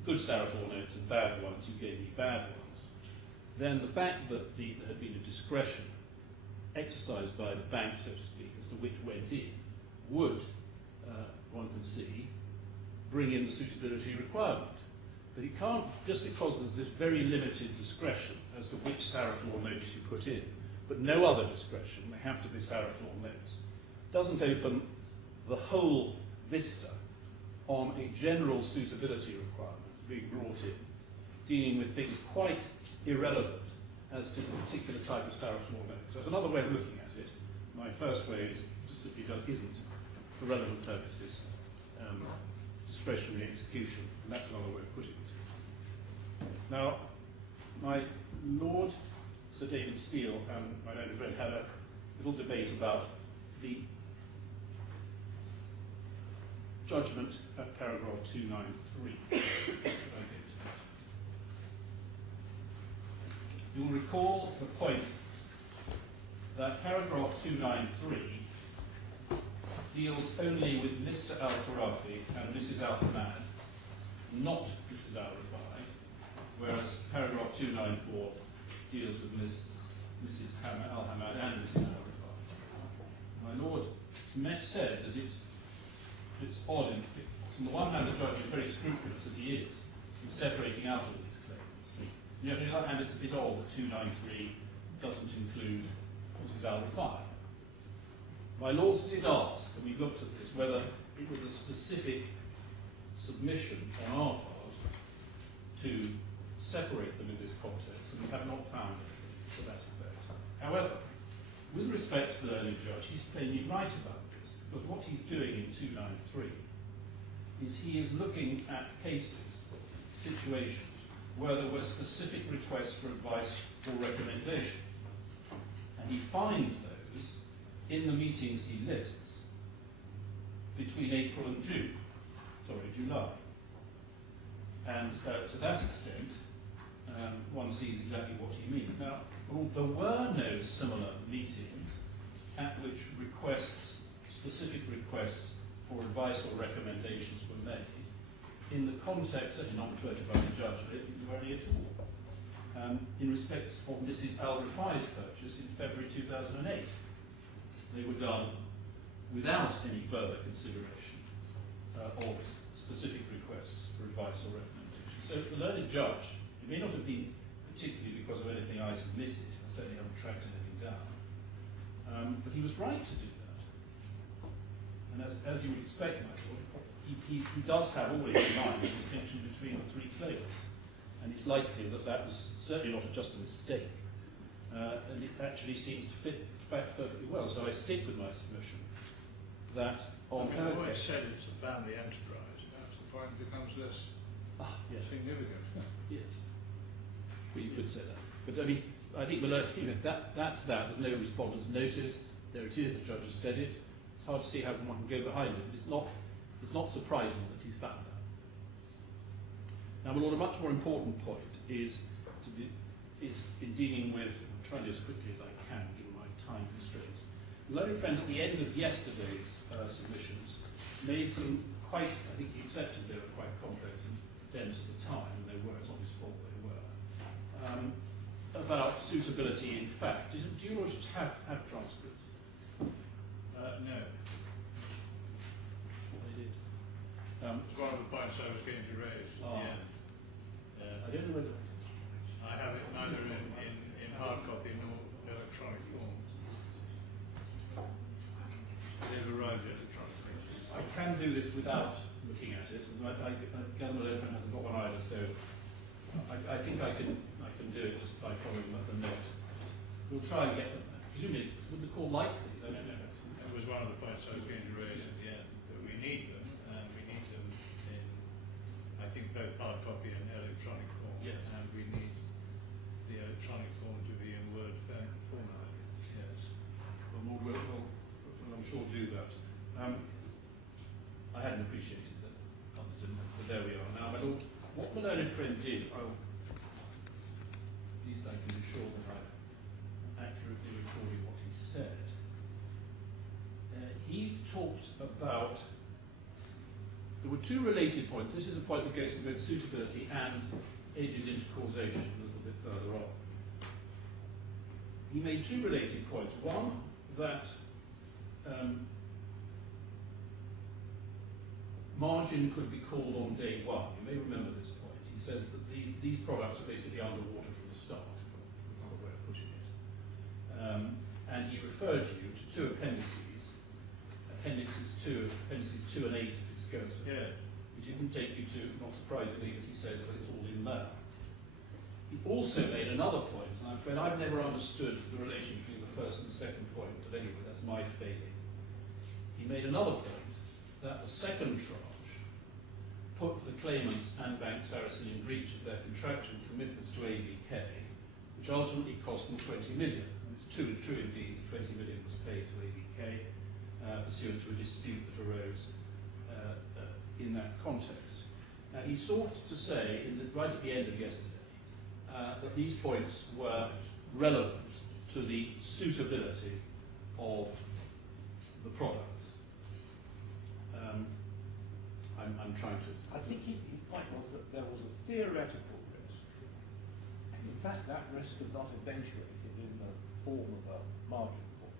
good Saraf law notes and bad ones, you gave me bad ones, then the fact that there had been a discretion exercised by the bank, so to speak, as to which went in, would, one can see, bring in the suitability requirement. But it can't, just because there's this very limited discretion as to which Saraf law notice you put in, but no other discretion, they have to be Saraf law notes, doesn't open the whole vista on a general suitability requirement being brought in, dealing with things quite irrelevant as to the particular type of Saraf law note. So that's another way of looking at it. My first way is just simply isn't, for relevant purposes, discretionary execution, and that's another way of putting it. Now, my Lord Sir David Steele and my learned friend had a little debate about the judgment at paragraph 293. You'll recall the point that paragraph 293 deals only with Mr. Khorafi and Mrs. Hamad, not Mrs. Rifai, whereas paragraph 294 deals with Mrs. Hamad and Mrs. Rifai. My Lord said that it's odd. On the one hand, the judge is very scrupulous, as he is, in separating out all these claims. Yet on the other hand, it's a bit odd that 293 doesn't include Mrs. Rifai. My Lords did ask, and we looked at this, whether it was a specific submission on our part to separate them in this context, and we have not found anything to that effect. However, with respect to the learned judge, he's plainly right about this, because what he's doing in 293 is he is looking at cases, situations, where there were specific requests for advice or recommendation. And he finds those in the meetings he lists between April and July. And to that extent, one sees exactly what he means. Now, there were no similar meetings at which specific requests for advice or recommendations were made in the context, certainly not referred to by the judge, but any at all, in respect of Mrs. Rifai's purchase in February 2008. They were done without any further consideration of specific requests for advice or recommendation. So the learned judge, it may not have been particularly because of anything I submitted, I certainly haven't tracked anything down, but he was right to do that. And as you would expect, Michael, he does have always in mind the distinction between the three claims. And it's likely that that was certainly not just a mistake, and it actually seems to fit the facts perfectly well. So I stick with my submission that on her I've always case, said it's a family enterprise. Perhaps the point becomes less yes, significant. yes, well, you could say that. But I mean, I think that's that. There's no respondent's notice. There it is. The judge has said it. It's hard to see how one can go behind it, but it's not surprising that he's found that. Now, my Lord, a much more important point is in dealing with, I'm trying to do as quickly as I can, given my time constraints. Learned friend at the end of yesterday's submissions made some quite, I think he accepted they were quite complex and dense at the time, and they were, it's not his fault they were, about suitability in fact. Do you Lordships have transcripts? No. They did. It's one of the points I was going to raise. Yeah. I don't know whether... I have it neither in hard copy nor electronic form. They've arrived electronically. I can do this without looking at it, and I gather my friend hasn't got one either, so I think I can do it just by following the note. We'll try and get them. Presumably, would the court like these? I don't know. It was one of the points I was going to raise at the end, that we need them, and we need them in, I think, both hard copy and electronic form. Yes. And we need the electronic form to be in Word format. Yes. Well, I'm sure do that. I hadn't appreciated that others didn't, but there we are. Now, my Lord, what the learned friend did, at least I can be sure that I'm accurately recording what he said. He talked about, there were two related points. This is a point that goes to both suitability and edges into causation a little bit further on. He made two related points. One, that margin could be called on day one. You may remember this point. He says that these products are basically underwater from the start, if another way of putting it. And he referred you to two appendices, appendices 2 and 8 of his SCOSA, which he can take you to, not surprisingly, but he says, well, it's all in there. He also made another point, and I'm afraid I've never understood the relation between the first and the second point, but anyway, that's my failing. He made another point that the second tranche put the claimants and Bank Sarasin in breach of their contractual commitments to ABK, which ultimately cost them 20 million. And it's true indeed, 20 million was paid to ABK pursuant to a dispute that arose in that context. Now, he sought to say, right at the end of yesterday, that these points were relevant to the suitability of the products. I'm trying to... I think his point was that there was a theoretical risk. In fact, that risk had not eventuated in the form of a margin call,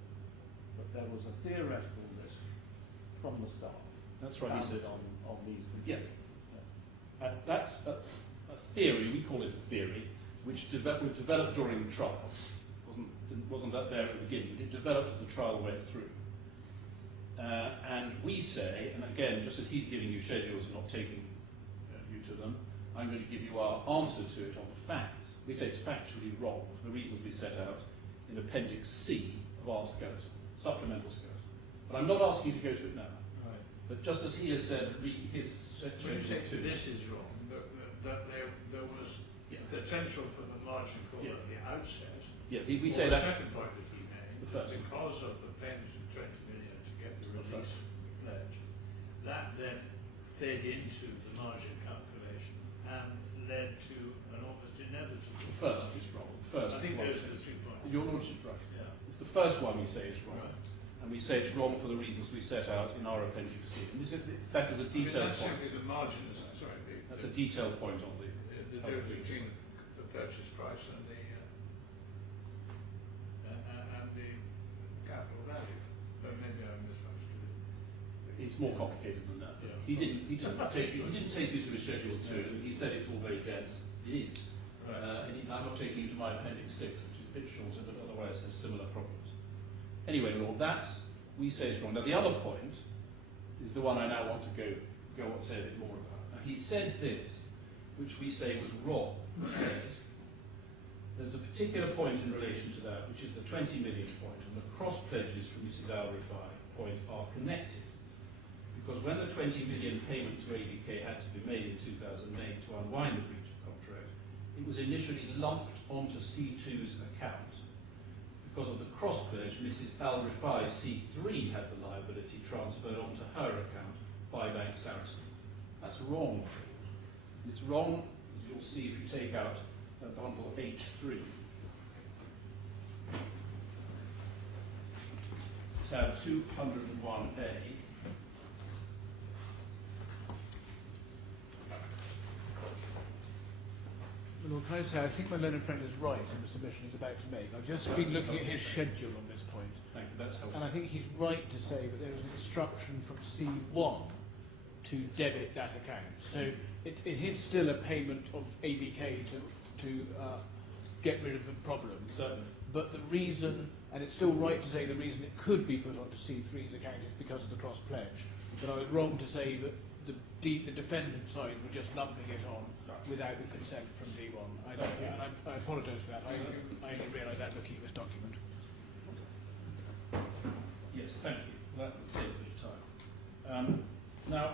but there was a theoretical risk from the start. That's right, he said. On these conditions. Yes. Yeah. That's a theory, we call it a theory, which developed during the trial. Wasn't that there at the beginning. It developed as the trial went through. And we say, and again, just as he's giving you schedules and not taking you to them, I'm going to give you our answer to it on the facts. We say it's factually wrong for the reasons we set out in Appendix C of our skeleton, supplemental skeleton. But I'm not asking you to go to it now. Right. But just as he has said, his When you say section 2. this is wrong, that there was potential for the margin call at the outset. Yeah, we Or say the that. second point that he made, The first. because of the payments of 20 million to get the release of the pledge, that then fed into the margin calculation and led to an almost inevitable. The first is wrong. The first I think is those are the 2 points. Your Lordship's right. Yeah. It's the first one we say is wrong. Right. And we say it's wrong for the reasons we set out in our Appendix C. And that is a detailed that's point. simply the margin, That's a detailed point on the difference between the purchase price and the capital value. But maybe I misunderstood it. It's more complicated than that. Yeah. He didn't take you to a Schedule 2. He said it's all very dense. It is. Right. I'm not taking you to my Appendix 6, which is a bit shorter, but otherwise has similar problems. Anyway, Lord, we say is wrong. Now, the other point is the one I now want to go on say a bit more about. Now, he said this, which we say was wrong. He said, there's a particular point in relation to that, which is the 20 million point, and the cross pledges from Mrs. Rifai point are connected. Because when the 20 million payment to ABK had to be made in 2008 to unwind the breach of contract, it was initially lumped onto C2's account. Because of the cross pledge, Mrs. Rifai, C3, had the liability transferred onto her account by Bank Saracen. That's wrong. And it's wrong, as you'll see if you take out bundle H3. Tab 201A. Lord, can I say, I think my learned friend is right in the submission he's about to make. I've just been looking at his schedule on this point. Thank you, that's helpful. And I think he's right to say that there was an instruction from C1 to debit that account. So it is still a payment of ABK to get rid of the problem. Certainly. But the reason, and it's still right to say the reason it could be put onto C3's account is because of the cross pledge. But I was wrong to say that the defendant side were just lumping it on without the consent from D1. I apologise for that. I only realised that looking at this document. Yes, thank you. That would save a bit of time. Now,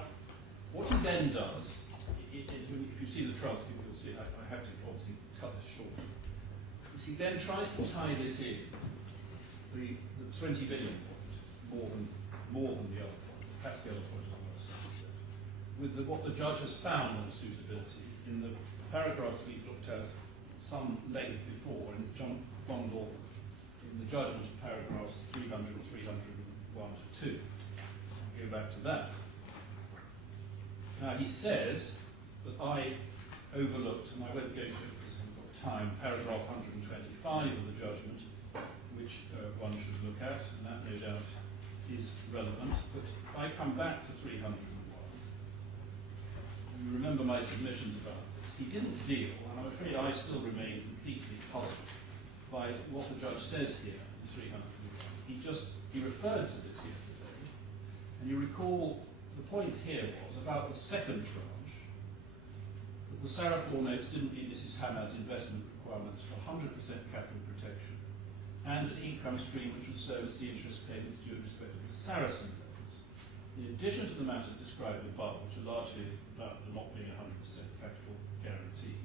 what he then does, if you see the transcript, you'll see I have to obviously cut this short. He then tries to tie this in, the 20 billion point, more than the other point, perhaps the other point as well, with what the judge has found on suitability in the paragraphs we've looked at some length before in the bundle, in the judgment of paragraphs 300 and 301 to 2. I'll go back to that. Now he says that I overlooked, and I won't go to it because I haven't got time, paragraph 125 of the judgment, which one should look at, and that no doubt is relevant. But if I come back to 301, you remember my submissions about this. He didn't deal, and I'm afraid I still remain completely puzzled by what the judge says here in 301. He referred to this yesterday, and you recall the point here was about the second tranche, that the Saraflaw notes didn't meet Mrs. Hamad's investment requirements for 100% capital protection and an income stream which would service the interest payments due in respect of the Saracen loans. In addition to the matters described above, which are largely about there not being 100% capital guarantee,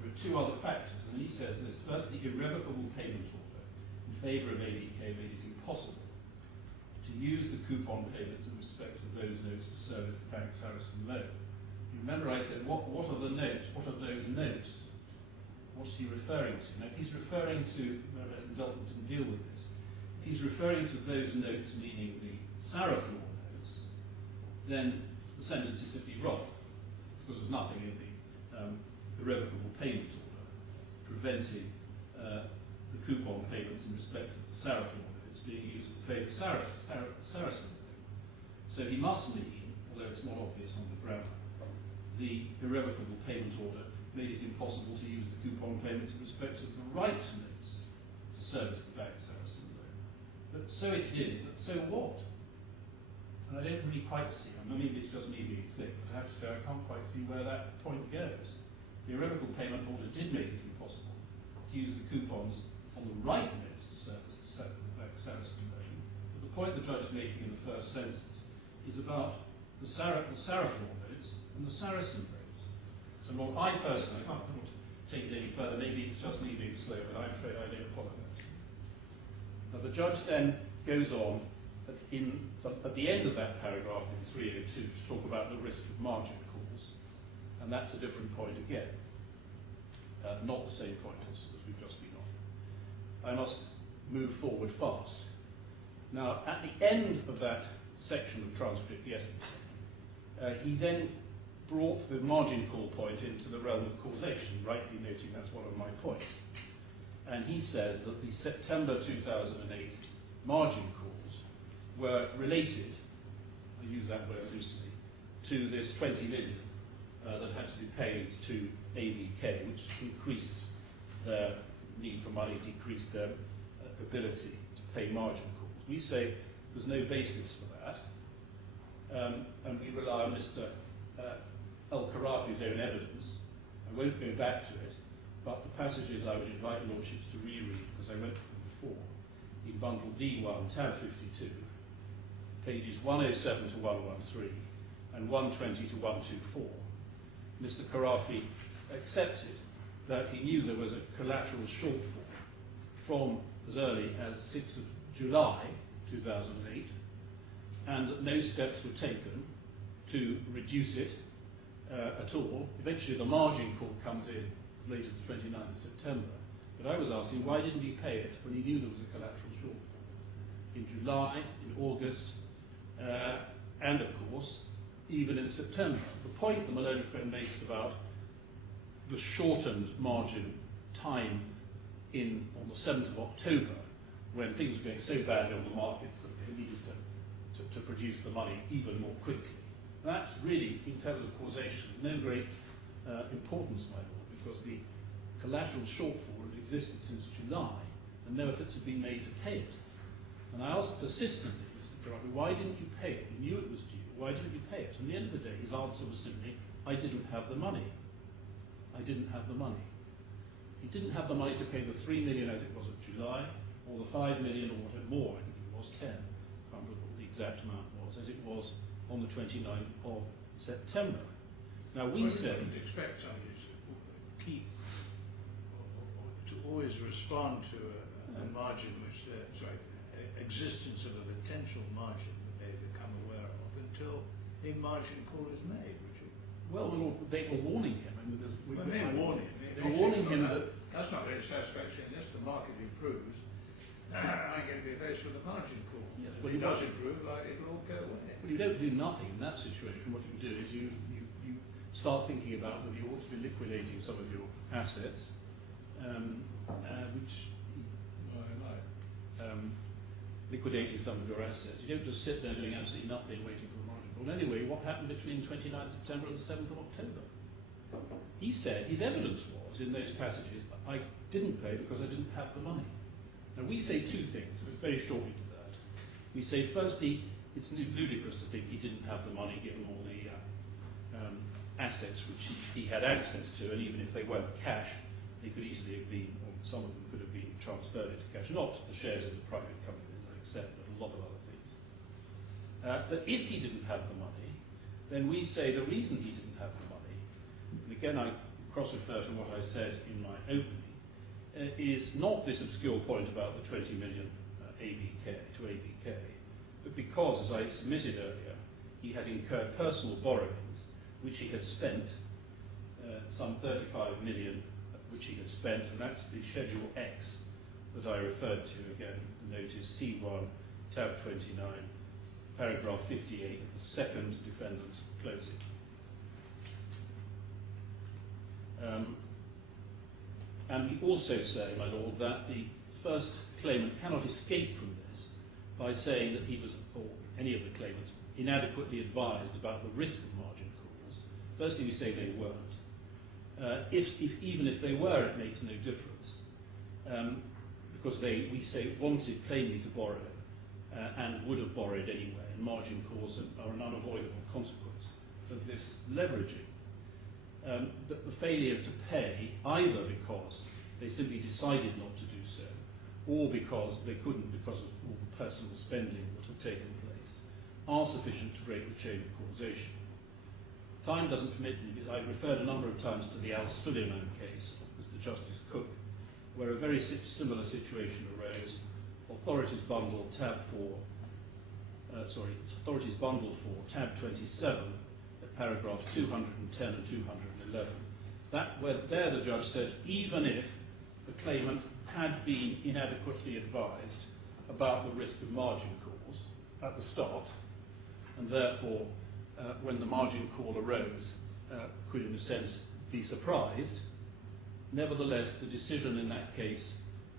there are two other factors, and he says this. First, the irrevocable payment order in favour of ABK made it impossible to use the coupon payments in respect of those notes to service the Bank Saracen loan. You remember I said, what are the notes? What are those notes? What's he referring to? Now, if he's referring to, Dalton didn't deal with this, if he's referring to those notes, meaning the Saraflaw notes, then the sentence is simply wrong, because there's nothing in the irrevocable payment order preventing the coupon payments in respect of the Saraflaw notes being used to pay the Saracen loan. So he must mean, although it's not obvious on the grammar, the irrevocable payment order made it impossible to use the coupon payments in respect of the right notes to service the Bank Saracen loan. But so it did, but so what? And I don't really quite see, I mean, maybe it's just me being thick, but I have to say I can't quite see where that point goes. The irrevocable payment order did make it impossible to use the coupons on the right notes to Sarasin-Alpen. But the point the judge is making in the first sentence is about the Saraflaw notes and the Saracen notes. So Lord, I personally, I can't take it any further, maybe it's just me being slow, but I'm afraid I don't follow that. Now the judge then goes on at the end of that paragraph in 302 to talk about the risk of margin calls, and that's a different point again, not the same point as we've just been on. I must move forward fast. Now, at the end of that section of transcript yesterday, he then brought the margin call point into the realm of causation, rightly noting that's one of my points. And he says that the September 2008 margin calls were related, I use that word loosely, to this 20 million that had to be paid to ABK, which increased their need for money, decreased their ability to pay margin calls. We say there's no basis for that, and we rely on Mr. Khorafi's own evidence. I won't go back to it, but the passages I would invite your lordships to reread, because I went through them before, in bundle D1, tab 52, pages 107 to 113, and 120 to 124, Mr. Khorafi accepted that he knew there was a collateral shortfall from as early as 6th of July 2008, and that no steps were taken to reduce it at all. Eventually the margin call comes in as late as the 29th of September, but I was asking why didn't he pay it when he knew there was a collateral shortfall? In July, in August, and of course, even in September. The point the Maloney friend makes about the shortened margin time on the 7th of October, when things were going so badly on the markets that they needed to produce the money even more quickly. That's really, in terms of causation, no great importance, my lord, because the collateral shortfall had existed since July, and no efforts had been made to pay it. And I asked persistently, Mr. Khorafi, why didn't you pay it? You knew it was due. Why didn't you pay it? And at the end of the day, his answer was simply, I didn't have the money. I didn't have the money. He didn't have the money to pay the 3 million as it was in July, or the 5 million, or whatever more, I think it was 10, I can't remember what the exact amount was, as it was on the 29th of September. Now we said... You expect somebody to keep, or to always respond to a margin which existence of a potential margin that they become aware of until a margin call is made, would you? Well, my lord, they were warning him. I mean, They were warning him that... That's not very satisfactory unless the market improves. I'm going to be faced with a margin call. Yes, if it does improve, it'll all go away. Well, you don't do nothing in that situation. What you do is you start thinking about whether you ought to be liquidating some of your assets, liquidating some of your assets. You don't just sit there doing absolutely nothing, waiting for the margin call. Anyway, what happened between 29th September and the 7th of October? He said, his evidence was, in those passages, I didn't pay because I didn't have the money. Now, we say two things, very shortly to that. We say, firstly, it's ludicrous to think he didn't have the money given all the assets which he had access to, and even if they weren't cash, they could easily have been, or some of them could have been transferred into cash, not the shares of the private companies, I accept, but a lot of other things. But if he didn't have the money, then we say the reason he didn't have the money, and again I cross-refer to what I said in my opening, is not this obscure point about the 20 million ABK, but because, as I submitted earlier, he had incurred personal borrowings, which he had spent, some 35 million, which he had spent, and that's the Schedule X that I referred to again, the notice C1, tab 29, paragraph 58 of the second defendant's closing. And we also say, my lord, that the first claimant cannot escape from this by saying that he was, or any of the claimants, inadequately advised about the risk of margin calls. Firstly, we say they weren't. Even if they were, it makes no difference, because we say wanted plainly to borrow, and would have borrowed anyway, and margin calls are an unavoidable consequence of this leveraging. The failure to pay, either because they simply decided not to do so, or because they couldn't because of all the personal spending that had taken place, are sufficient to break the chain of causation. Time doesn't permit me, I've referred a number of times to the Sulaiman case of Mr. Justice Cook, where a very similar situation arose. Authorities bundled for tab 27 at paragraphs 210 and 211. There the judge said, even if the claimant had been inadequately advised about the risk of margin calls at the start, and therefore when the margin call arose could in a sense be surprised, nevertheless the decision in that case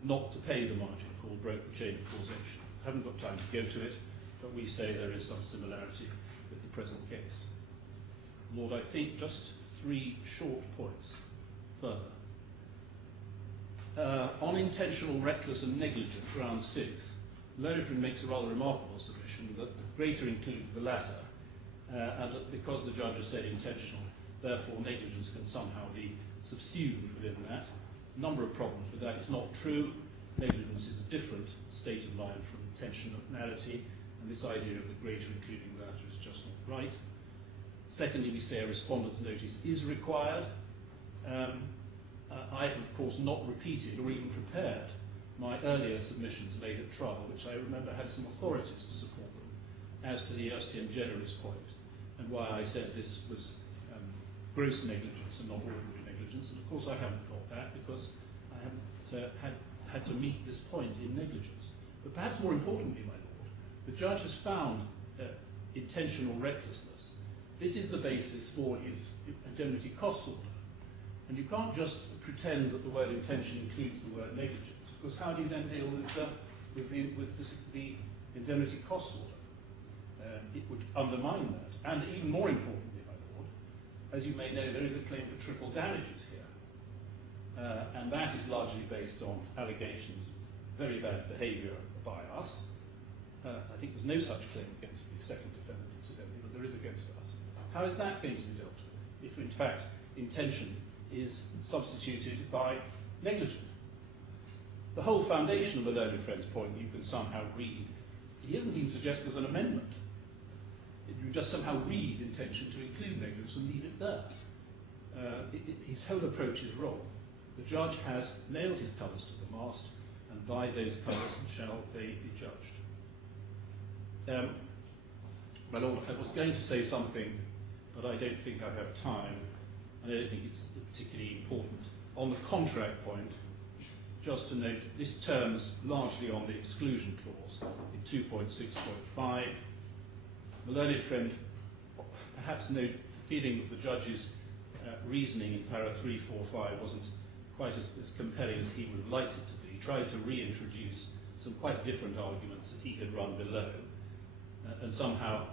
not to pay the margin call broke the chain of causation. I haven't got time to go to it, but we say there is some similarity with the present case. Lord, I think just 3 short points further. On intentional, reckless and negligent, ground 6, Latif makes a rather remarkable submission that the greater includes the latter, and that because the judge has said intentional, therefore negligence can somehow be subsumed within that. A number of problems with that. It's not true. Negligence is a different state of mind from intentionality, and this idea of the greater including the latter is just not right. Secondly, we say a respondent's notice is required. I have, of course, not repeated or even prepared my earlier submissions made at trial, which I remember had some authorities to support them, as to the Erskine generis point, and why I said this was gross negligence and not ordinary negligence. And of course I haven't got that because I haven't had to meet this point in negligence. But perhaps more importantly, my Lord, the judge has found intentional recklessness. This is the basis for his indemnity costs order. And you can't just pretend that the word intention includes the word negligence, because how do you then deal with the indemnity costs order? It would undermine that. And even more importantly, my Lord, as you may know, there is a claim for triple damages here. And that is largely based on allegations of very bad behaviour by us. I think there's no such claim against the second defendant, incidentally, but there is against us. How is that going to be dealt with if, in fact, intention is substituted by negligence? The whole foundation of the learned friend's point you can somehow read. He isn't even suggested as an amendment. You just somehow read intention to include negligence and leave it there. His whole approach is wrong. The judge has nailed his colours to the mast, and by those colours shall they be judged. My Lord, I was going to say something, but I don't think I have time, and I don't think it's particularly important. On the contract point, just to note, this turns largely on the exclusion clause in 2.6.5. The learned friend perhaps feeling that the judge's reasoning in para 345 wasn't quite as compelling as he would have liked it to be, tried to reintroduce some quite different arguments that he had run below, and somehow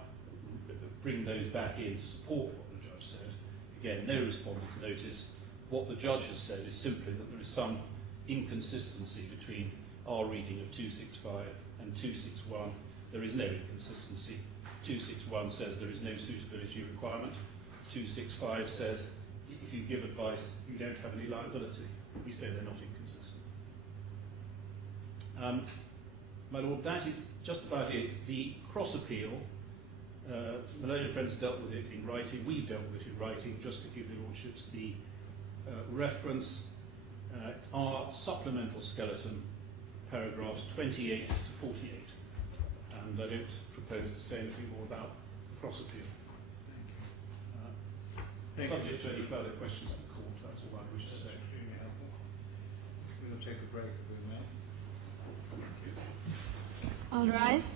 bring those back in to support what the judge said. Again, no respondent's notice. What the judge has said is simply that there is some inconsistency between our reading of 265 and 261. There is no inconsistency. 261 says there is no suitability requirement. 265 says if you give advice, you don't have any liability. We say they're not inconsistent. My Lord, that is just about it. The cross-appeal, the learned friends dealt with it in writing. We dealt with it in writing, just to give your lordships the reference. It's our supplemental skeleton, paragraphs 28 to 48. And I don't propose to say anything more about cross-appeal. Subject to any further questions of the court, that's all I wish to say. Extremely helpful. We're going to take a break if we may. All rise.